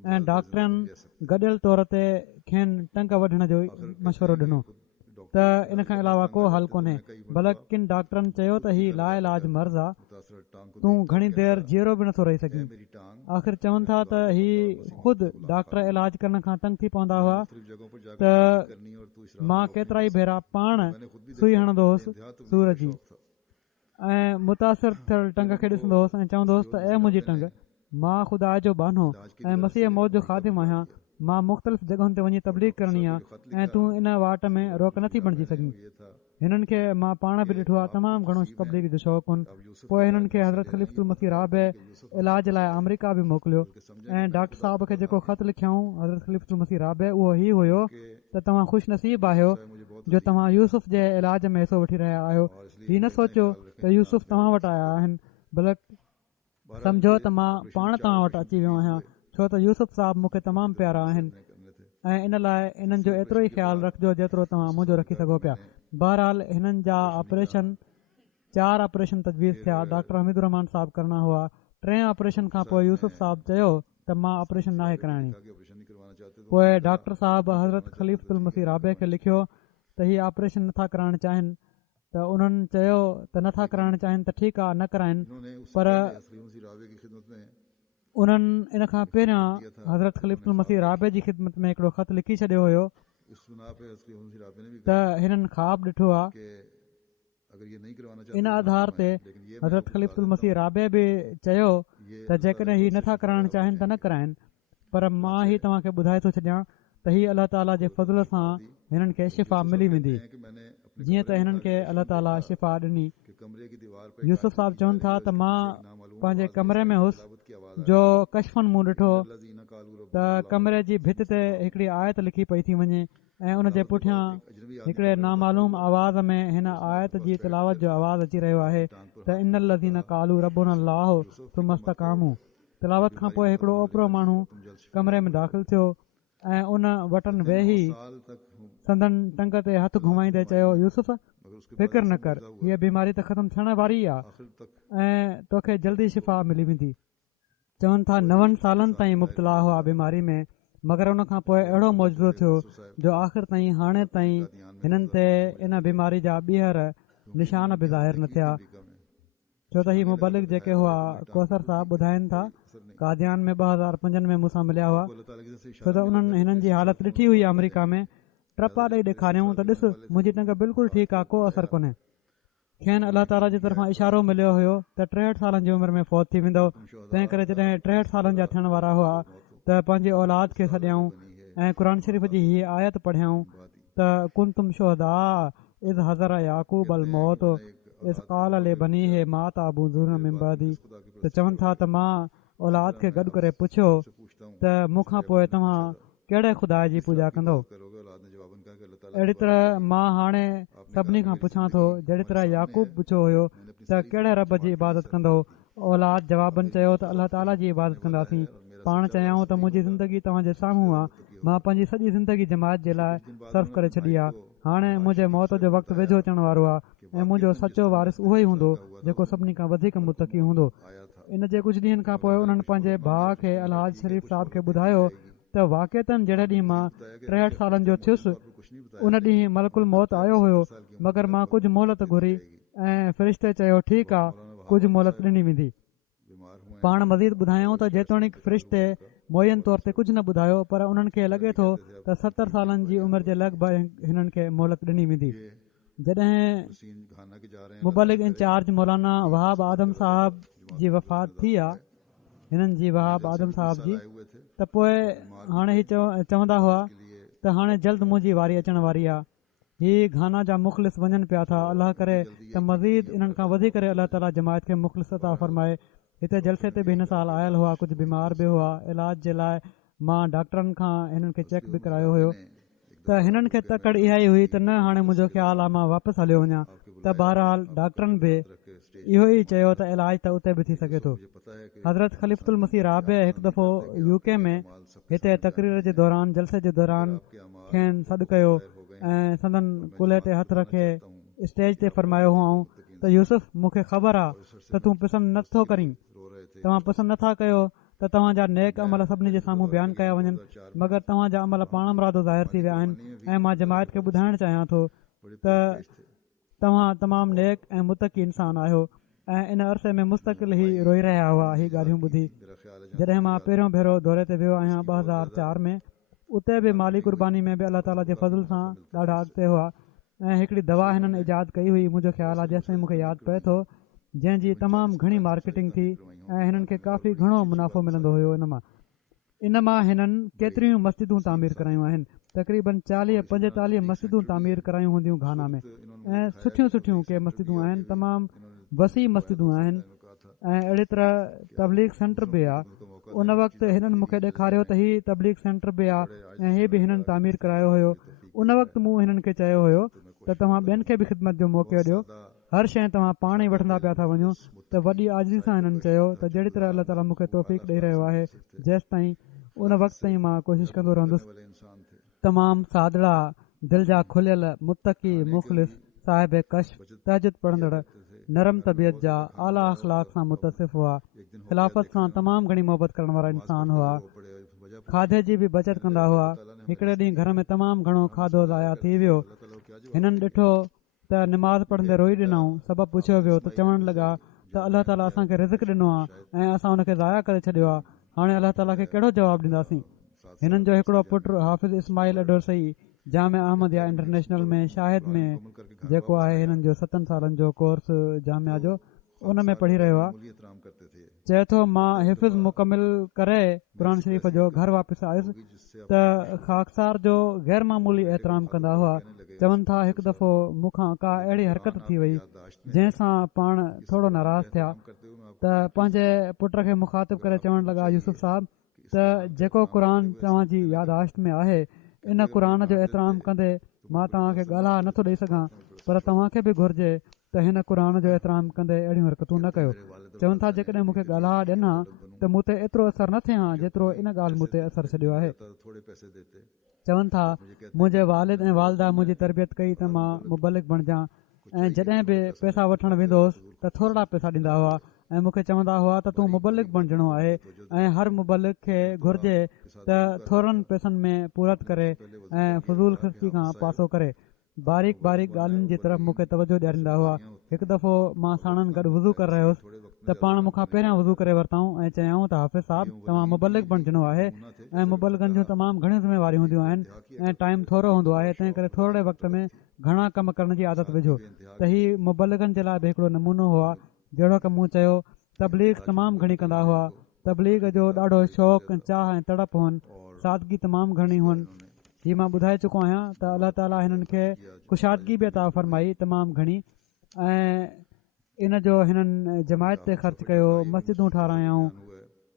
ऐं डॉक्टरनि गॾियल तौर ते खेनि टंग वढण जो मशवरो ॾिनो त इन खां अलावा को हल कोन्हे। बल्कि किन डॉक्टरनि चयो त हीउ लाइलाज मर्ज़ आहे, तूं घणी देरि जीअरो बि नथो रही सघीं। आख़िर चवनि था त हीउ ख़ुदि डॉक्टर इलाज करण खां तंग थी पवंदा हुआ त मां केतिरा ई भेरा पाण सुई हणंदो हुउसि सूर जी ऐं मुतासिर थियल टंग खे ॾिसंदो हुउसि ऐं चवंदो हुउसि त ऐं मुंहिंजी टंग, मां ख़ुदा जो बानो ऐं मसीह मौत जो ख़ादिम आहियां। मां मुख़्तलिफ़ जॻहियुनि ते वञी तबलीग करणी आहे ऐं तूं इन वाट में रोक नथी बणिजी सघीं। हिननि खे मां पाण बि ॾिठो आहे तमामु घणो तबलीग जो शौक़ु हुन। पोइ हिननि खे हज़रत ख़लीफ़ुल मसीह राबे इलाज लाइ अमरीका बि मोकिलियो ऐं डॉक्टर साहब खे जेको ख़त लिखियऊं हज़रत ख़लीफ़ुल मसीह राबे उहो ई हुयो त तव्हां ख़ुशि नसीब आहियो जो तव्हां यूसुफ जे इलाज में हिसो वठी रहिया आहियो। हीअ न सोचियो त यूसुफ तव्हां वटि आया आहिनि, बल्कि सम्झो त मां पाण तव्हां वटि अची वियो आहियां, छो त यूसुफ साहिब मूंखे तमामु प्यारा आहिनि ऐं इन लाइ इन्हनि जो एतिरो ई ख़्यालु रखिजो जेतिरो तव्हां मुंहिंजो रखी सघो पिया। बहरहाल हिननि जा ऑपरेशन 4 ऑपरेशन तजवीज़ थिया। डॉक्टर हमीद रहमान साहिब करणा हुआ। 3 ऑपरेशन खां पोइ यूसुफ साहिब चयो त मां ऑपरेशन नाहे कराइणी। पोइ डॉक्टर साहिब हज़रत ख़लीफ़ुल मसीह राबे खे लिखियो त हीअ ऑपरेशन नथा कराइणु चाहिनि, त उन्हनि चयो त नथा कराइणु चाहिनि त ठीकु आहे न कराइनि, पर उन्हनि इन खां पहिरियां हज़रत ख़लीफ़ुल मसीह राबे जी ख़िदमत में हिकिड़ो ख़त लिखी छॾियो हुयो त हिननि ख़्वाब ॾिठो आहे। इन आधार ते हज़रत ख़लीफ़ुल मसीह राबे बि चयो त जेकॾहिं हीअ नथा कराइणु चाहिनि त न कराइनि, पर मां ही तव्हांखे ॿुधाए थो छॾियां त हीअ अलाह ताला जे फज़ल सां हिननि खे शिफ़ा मिली वेंदी जीअं त हिननि खे अलाह ताला शिफ़ा ॾिनी। यूसुफ साहिब चवनि था त मां पंहिंजे कमरे में हुउसि जो कशफन मूं ॾिठो त कमरे जी भित ते हिकिड़ी आयत लिखी पई थी वञे ऐं उन जे पुठियां हिकिड़े नामालूम आवाज़ में हिन आयत जी तिलावत जो आवाज़ अची रहियो आहे त इन लज़ीन कालू रबुन अल्लाह सुमस्तकामू। तिलावत खां पोइ हिकिड़ो ओपरो माण्हू कमरे में दाख़िल थियो ऐं उन वटनि वेही संदन टंग ते हथु घुमाईंदे चयो, यूसुफ फिकर न कर, हीअ बीमारी त ख़तमु थियण वारी आहे ऐं तोखे जल्दी शिफ़ा मिली वेंदी। चवनि था 9 सालनि ताईं मुब्तला हुआ बीमारी में, मगर उन खां पोइ अहिड़ो मौजूदु थियो जो आख़िर ताईं हाणे ताईं हिननि ते इन बीमारी जा ॿीहर निशान बि ज़ाहिर न थिया। छो त हीअ मुबलिक जेके हुआ कौसर साहब ॿुधाइनि था कादियान में 2005 में मूंसां मिलिया हुआ अल्लाह ताला की तरफ से छो त उन्हनि हिननि जी हालत ॾिठी हुई अमेरिका में ट्रपा ॾेई ॾेखारियऊं त ॾिस मुंहिंजी टंग बिल्कुलु ठीकु आहे को असरु कोन्हे खेनि अलाह ताला जी तरफ़ां इशारो मिलियो हुयो त 63 सालनि जी उमिरि में फौत थी वेंदो तंहिं करे जॾहिं 63 सालनि जा थियण वारा हुआ त पंहिंजे औलाद खे सॾियाऊं ऐं क़ुर शरीफ़ जी हीअ आयत पढ़ियाऊं त कुंतुम शुहदा इज़ हज़र याकूब अल मौत इज़ क़ाल ले बनी हे मा ताबूदून मिन बअदी त चवनि था त मां औलाद खे गॾु करे पुछियो त मूंखां पोइ तव्हां कहिड़े ख़ुदा जी पूॼा कंदो अहिड़ी तरह मां हाणे सभिनी खां पुछां थो जहिड़ी तरह याकूब पुछियो हुयो त कहिड़े रब जी इबादत कंदो औलाद जवाबनि चयो त अलाह ताला जी इबादत कंदासीं पाण चयाऊं त मुंहिंजी ज़िंदगी तव्हांजे साम्हूं आहे मां पंहिंजी सॼी ज़िंदगी जमात जे लाइ सर्फ करे छॾी आहे हाणे मुंहिंजे मौत जो वक़्तु वेझो अचण वारो आहे ऐं मुंहिंजो सचो वारिस उहो ई हूंदो जेको सभिनी खां वधीक मुतक़ी हूंदो इन जे कुझु ॾींहंनि खां पोइ उन्हनि पंहिंजे भाउ खे अलहाज शरीफ़ साहिब खे ॿुधायो त वाक़िअतनि जहिड़े ॾींहुं मां 63 सालनि जो थियुसि उन ॾींहुं मलकुल मौत आयो हुयो मगर मां कुझु मोहलत घुरी ऐं फ़रिश्ते चयो ठीकु आहे कुझु मोहलत ॾिनी वेंदी पाण मज़ीद ॿुधायूं त जेतोणीकि फ़रिश्ते मुयन तौर ते कुझु न ॿुधायो पर उन्हनि खे लॻे थो त 70 सालनि जी उमिरि जे लॻभॻि हिननि खे मोहलत ॾिनी वेंदी जॾहिं मुबलिग इंचार्ज मौलाना वहाब आदम साहब जी वफ़ात थी आहे हिननि जी वहाब आदम साहब जी त पोइ हाणे ही चवंदा हुआ त हाणे जल्द मुंहिंजी वारी अचण वारी आहे हीअ घाना जा मुख़लिस वञनि पिया था अलाह करे त मज़ीद इन्हनि खां वधी करे अलाह ताला जमायत खे मुख़लिस अता फ़रमाए हिते जलसे ते बि हिन साल आयल हुआ कुझु बीमार बि हुआ इलाज जे लाइ मां डॉक्टरनि खां हिननि खे चेक बि करायो हुयो त हिननि खे तकड़ इहा ई हुई त न हाणे मुंहिंजो ख़्यालु आहे मां वापसि हलियो वञा त बहरहाल डॉक्टरनि बि इहो ई चयो त इलाज त उते बि थी सघे थो हज़रत ख़लीफ़ुल मसीह राबे हिकु दफ़ो यूके में हिते तक़रीर जे दौरान जलसे जे दौरान खेनि सॾु कयो ऐं संदन कुल्हे ते हथु रखे स्टेज ते फ़रमायो हुआऊं त यूसुफ मूंखे ख़बर आहे त तूं पसंदि नथो करीं तव्हां पसंदि नथा कयो त तव्हांजा नेक अमल सभिनी जे साम्हूं बयानु कया वञनि मगर तव्हांजा अमल पाण मुरादो ज़ाहिर थी विया आहिनि ऐं मां जमायत खे ॿुधाइणु चाहियां थो त तव्हां तमामु नेक ऐं मुतक़ी इंसान आहियो ऐं इन अरसे में मुस्तक़िल ई रोई रहिया हुआ हीअ ॻाल्हियूं ॿुधी जॾहिं मां पहिरियों भेरो दौरे ते वियो आहियां 2004 में उते बि माली कुर्बानी में बि अलाह ताला जे फज़ल सां ॾाढा अॻिते हुआ ऐं हिकिड़ी दवा हिननि इजाद कई हुई मुंहिंजो ख़्यालु आहे जेसिताईं मूंखे यादि पए थो जंहिंजी तमामु घणी मार्केटिंग थी ऐं हिननि खे काफ़ी घणो मुनाफ़ो मिलंदो हुयो इन मां हिननि केतिरियूं मस्जिदूं तामीर करायूं आहिनि तक़रीबन 40-45 मस्जिदूं तामीर करायूं हूंदियूं घाना में ऐं सुठियूं सुठियूं के मस्जिदूं आहिनि तमामु वसी मस्जिदूं आहिनि ऐं अहिड़ी तरह तबलीग सेंटर बि आहे उन वक़्तु हिननि मूंखे ॾेखारियो त हीअ तबलीग सेंटर बि आहे ऐं हीअ बि हिननि तामीर करायो हुयो उन वक़्तु मूं हिननि खे चयो हुयो त तव्हां ॿियनि खे बि ख़िदमत जो मौक़ो ॾियो हर शइ तव्हां पाण ई वठंदा पिया था वञो त वॾी आज़ी सां हिननि चयो त जहिड़ी तरह अलाह ताला मूंखे तौफ़ीक़ ॾेई रहियो आहे जेसि ताईं उन वक़्त ताईं मां कोशिशि कंदो रहंदुसि तमामु सादड़ा दिलि जा खुलियल मुतक़ी मुख़लिस साहिब कश तहजुद पढ़ंदड़ नरम तबियत जा आला अख़लाक सां मुतसिफ़ हुआ ख़िलाफ़त सां तमामु घणी मोहबत करण वारा इंसान हुआ खाधे जी बि बचत कंदा हुआ हिकिड़े ॾींहुं घर में तमामु घणो खाधो ज़ाया थी वियो हिननि ॾिठो त निमाज़ पढ़ंदे रोई ॾिनऊं सबबु पुछियो वियो त चवणु लॻा त अलाह ताला असांखे रिज़्क ॾिनो आहे ऐं असां हुनखे ज़ाया करे छॾियो आहे हाणे अलाह ताला खे कहिड़ो जवाबु ॾींदासीं हिननि जो हिकिड़ो पुटु हाफ़िज़ इस्माइल अडोसई जामिया अहमदिया इंटरनेशनल में शाहिद में जेको आहे हिननि जो 7 सालनि जो कोर्स जामिया जो उन में पढ़ी रहियो आहे चए थो मां हिफ़िज़ मुकमिल करे क़ुर शरीफ़ जो घर वापसि आयुसि त ख़ाकसार जो गैर मामूली एतिराम कंदा हुआ चवनि था हिकु दफ़ो मूंखां का अहिड़ी हरकत थी वई जंहिंसां पाण थोरो नाराज़ थिया त पंहिंजे पुट खे मुखातिब करे चवणु लॻा यूसुफ साहब त जेको क़ुर तव्हांजी यादाश्त में आहे इन क़ुर जो एतिराम कंदे मां तव्हांखे ॻाल्हा नथो ॾेई सघां पर तव्हांखे बि घुर्जे त हिन क़ुर जो एतिराम कंदे अहिड़ियूं हरकतूं न कयो चवनि था जेकॾहिं मूंखे ॻाल्हा ॾिना त मूं ते एतिरो असरु न थिए हा जेतिरो इन ॻाल्हि मूं ते असरु छॾियो आहे चवनि था मुंहिंजे वालिद ऐं वालदा मुंहिंजी तरबियत कई त मां मुबलिक बणिजां ऐं जॾहिं बि पैसा वठणु वेंदो हुउसि त थोरा पैसा ॾींदा हुआ ऐं मूंखे चवंदा हुआ त तूं मुबलिक बणिजणो आहे ऐं हर मुबलिक खे घुर्जे त थोरनि पैसनि में पूरत करे ऐं फज़ूल ख़र्ची खां पासो करे बारीक ॻाल्हियुनि जी तरफ़ मूंखे तवजो ॾियारींदा हुआ हिकु दफ़ो मां साणनि गॾु वुज़ू करे रहियो हुउसि त पाण मूंखां पहिरियां वज़ू करे वरिताऊं ऐं चयऊं त हाफ़िज़ साहिबु तव्हां मुबलिक बणिजणो आहे ऐं मुबलिकनि जूं तमामु घणियूं ज़िम्मेवारियूं हूंदियूं आहिनि ऐं टाइम थोरो हूंदो आहे, तंहिं करे थोरे वक़्त में घणा कम करण जी आदत विझो। त हीउ मुबलिकनि जे लाइ बि हिकिड़ो नमूनो हुआ। जहिड़ो की मूं चयो, तबलीग तमामु घणी कंदा हुआ, तबलीग जो ॾाढो शौक़ु ऐं चाह ऐं तड़प हुअनि, सादगी तमामु घणी हुअनि। हीअ मां ॿुधाए चुको आहियां त अलाह ताला हिननि खे कुशादगी बि अता फरमाई तमामु घणी, ऐं इन जो हिननि जमायत ते ख़र्च कयो, मस्जिदूं ठारायाऊं,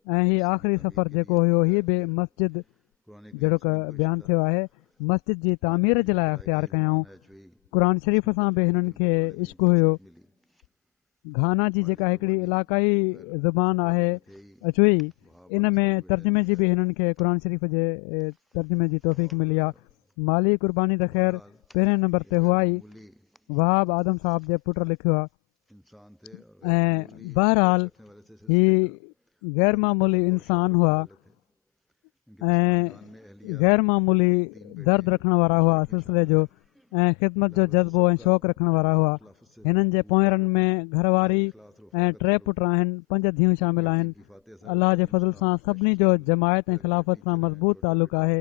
ऐं हीअ आख़िरी सफ़र जेको हुयो हीअ बि मस्जिद जहिड़ो की बयानु थियो आहे मस्जिद जी तामीर जे लाइ अख़्तियार कयऊं। क़ुर शरीफ़ सां बि हिननि खे इश्क़ हुयो। घाना जी जेका हिकिड़ी इलाक़ाई ज़ुबान आहे अचुई, इन में तर्जुमे जी बि हिननि खे क़ुर शरीफ़ जे तर्जुमे जी तौफ़ीक़ मिली आहे। माली क़ुर्बानी त ख़ैर पहिरें नंबर ते हुआ ई, वहाब आदम साहब जे पुट लिखियो आहे। ऐं बहरहाल ही गैर मामूली इंसान हुआ ऐं गैर मामूली दर्द रखण वारा हुआ सिलसिले जो, ऐं ख़िदमत जो जज़्बो ऐं शौक़ु रखण वारा हुआ। हिननि जे पोयरनि में घरवारी ऐं 3 पुट आहिनि, 5 धीअरूं शामिल आहिनि। अलाह जे फज़ल सां सभिनी जो जमायत ऐं ख़िलाफ़त सां मज़बूत तालुक़ु आहे,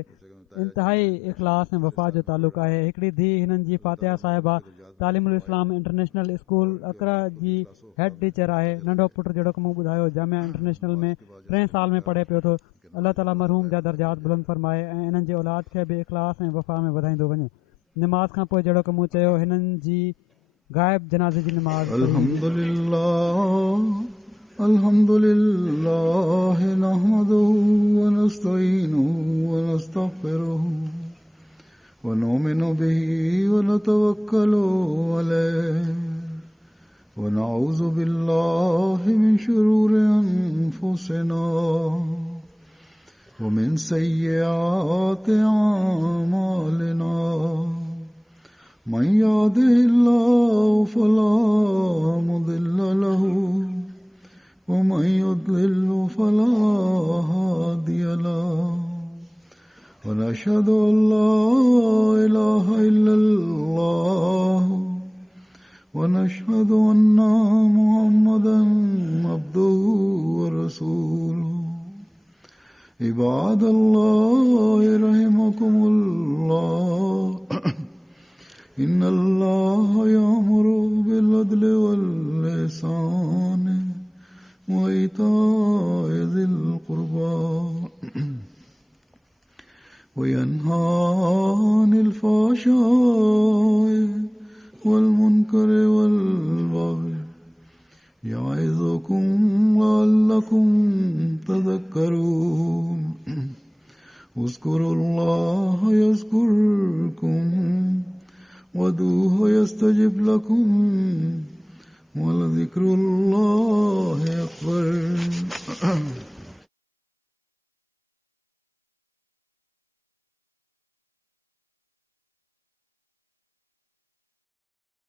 इंतिहाई इख़लास ऐं वफ़ा जो तालुक़ु आहे। हिकिड़ी धीउ हिननि जी फातिहा साहिबा तालीमुल इस्लाम इंटरनेशनल स्कूल अकरा जी हेड टीचर आहे। नंढो पुटु जहिड़ो की मूं ॿुधायो जामिया इंटरनेशनल में 3 साल में पढ़े पियो थो। अलाह ताला मरहूम जा दर्जात बुलंद फरमाए ऐं इन्हनि जे औलाद खे बि इख़लास ऐं वफ़ा में वधाईंदो वञे। नमाज़ खां पोइ जहिड़ो की मूं चयो, हिननि जी गाइब जनाज़े जी नमाज़ अल्हम्दुलिल्लाह नहमदुहु व नस्तईनुहु व नस्तगफिरुहु व नुमिनु बिही व नतवक्कलु अलैहि व नऊज़ु बिल्लाहि मिन शुरूरि अनफुसिना व मिन सय्यिआति अमालिना मन यहदिहिल्लाहु फला मुदिल्ल लहु वमन युद्लिल्हु फला हादिय लहु वनशहदु अल्ला इलाहा इल्लल्लाह वनशहदु अन्ना मुहम्मदन अब्दुहु व रसूलुहु इबादल्लाह रहमकुमुल्लाह इन्नल्लाह यअमुरु बिल अदलि वल इहसानि व इताइ ज़िल क़ुर्बा व यन्हा अनिल फ़हशाइ वल मुनकरि वल बग़ि यइज़ुकुम लअल्लकुम तज़क्करून उज़्कुरुल्लाह यज़्कुरकुम वदूहु यस्तजिब लकुम वलज़िक्रुल्लाहि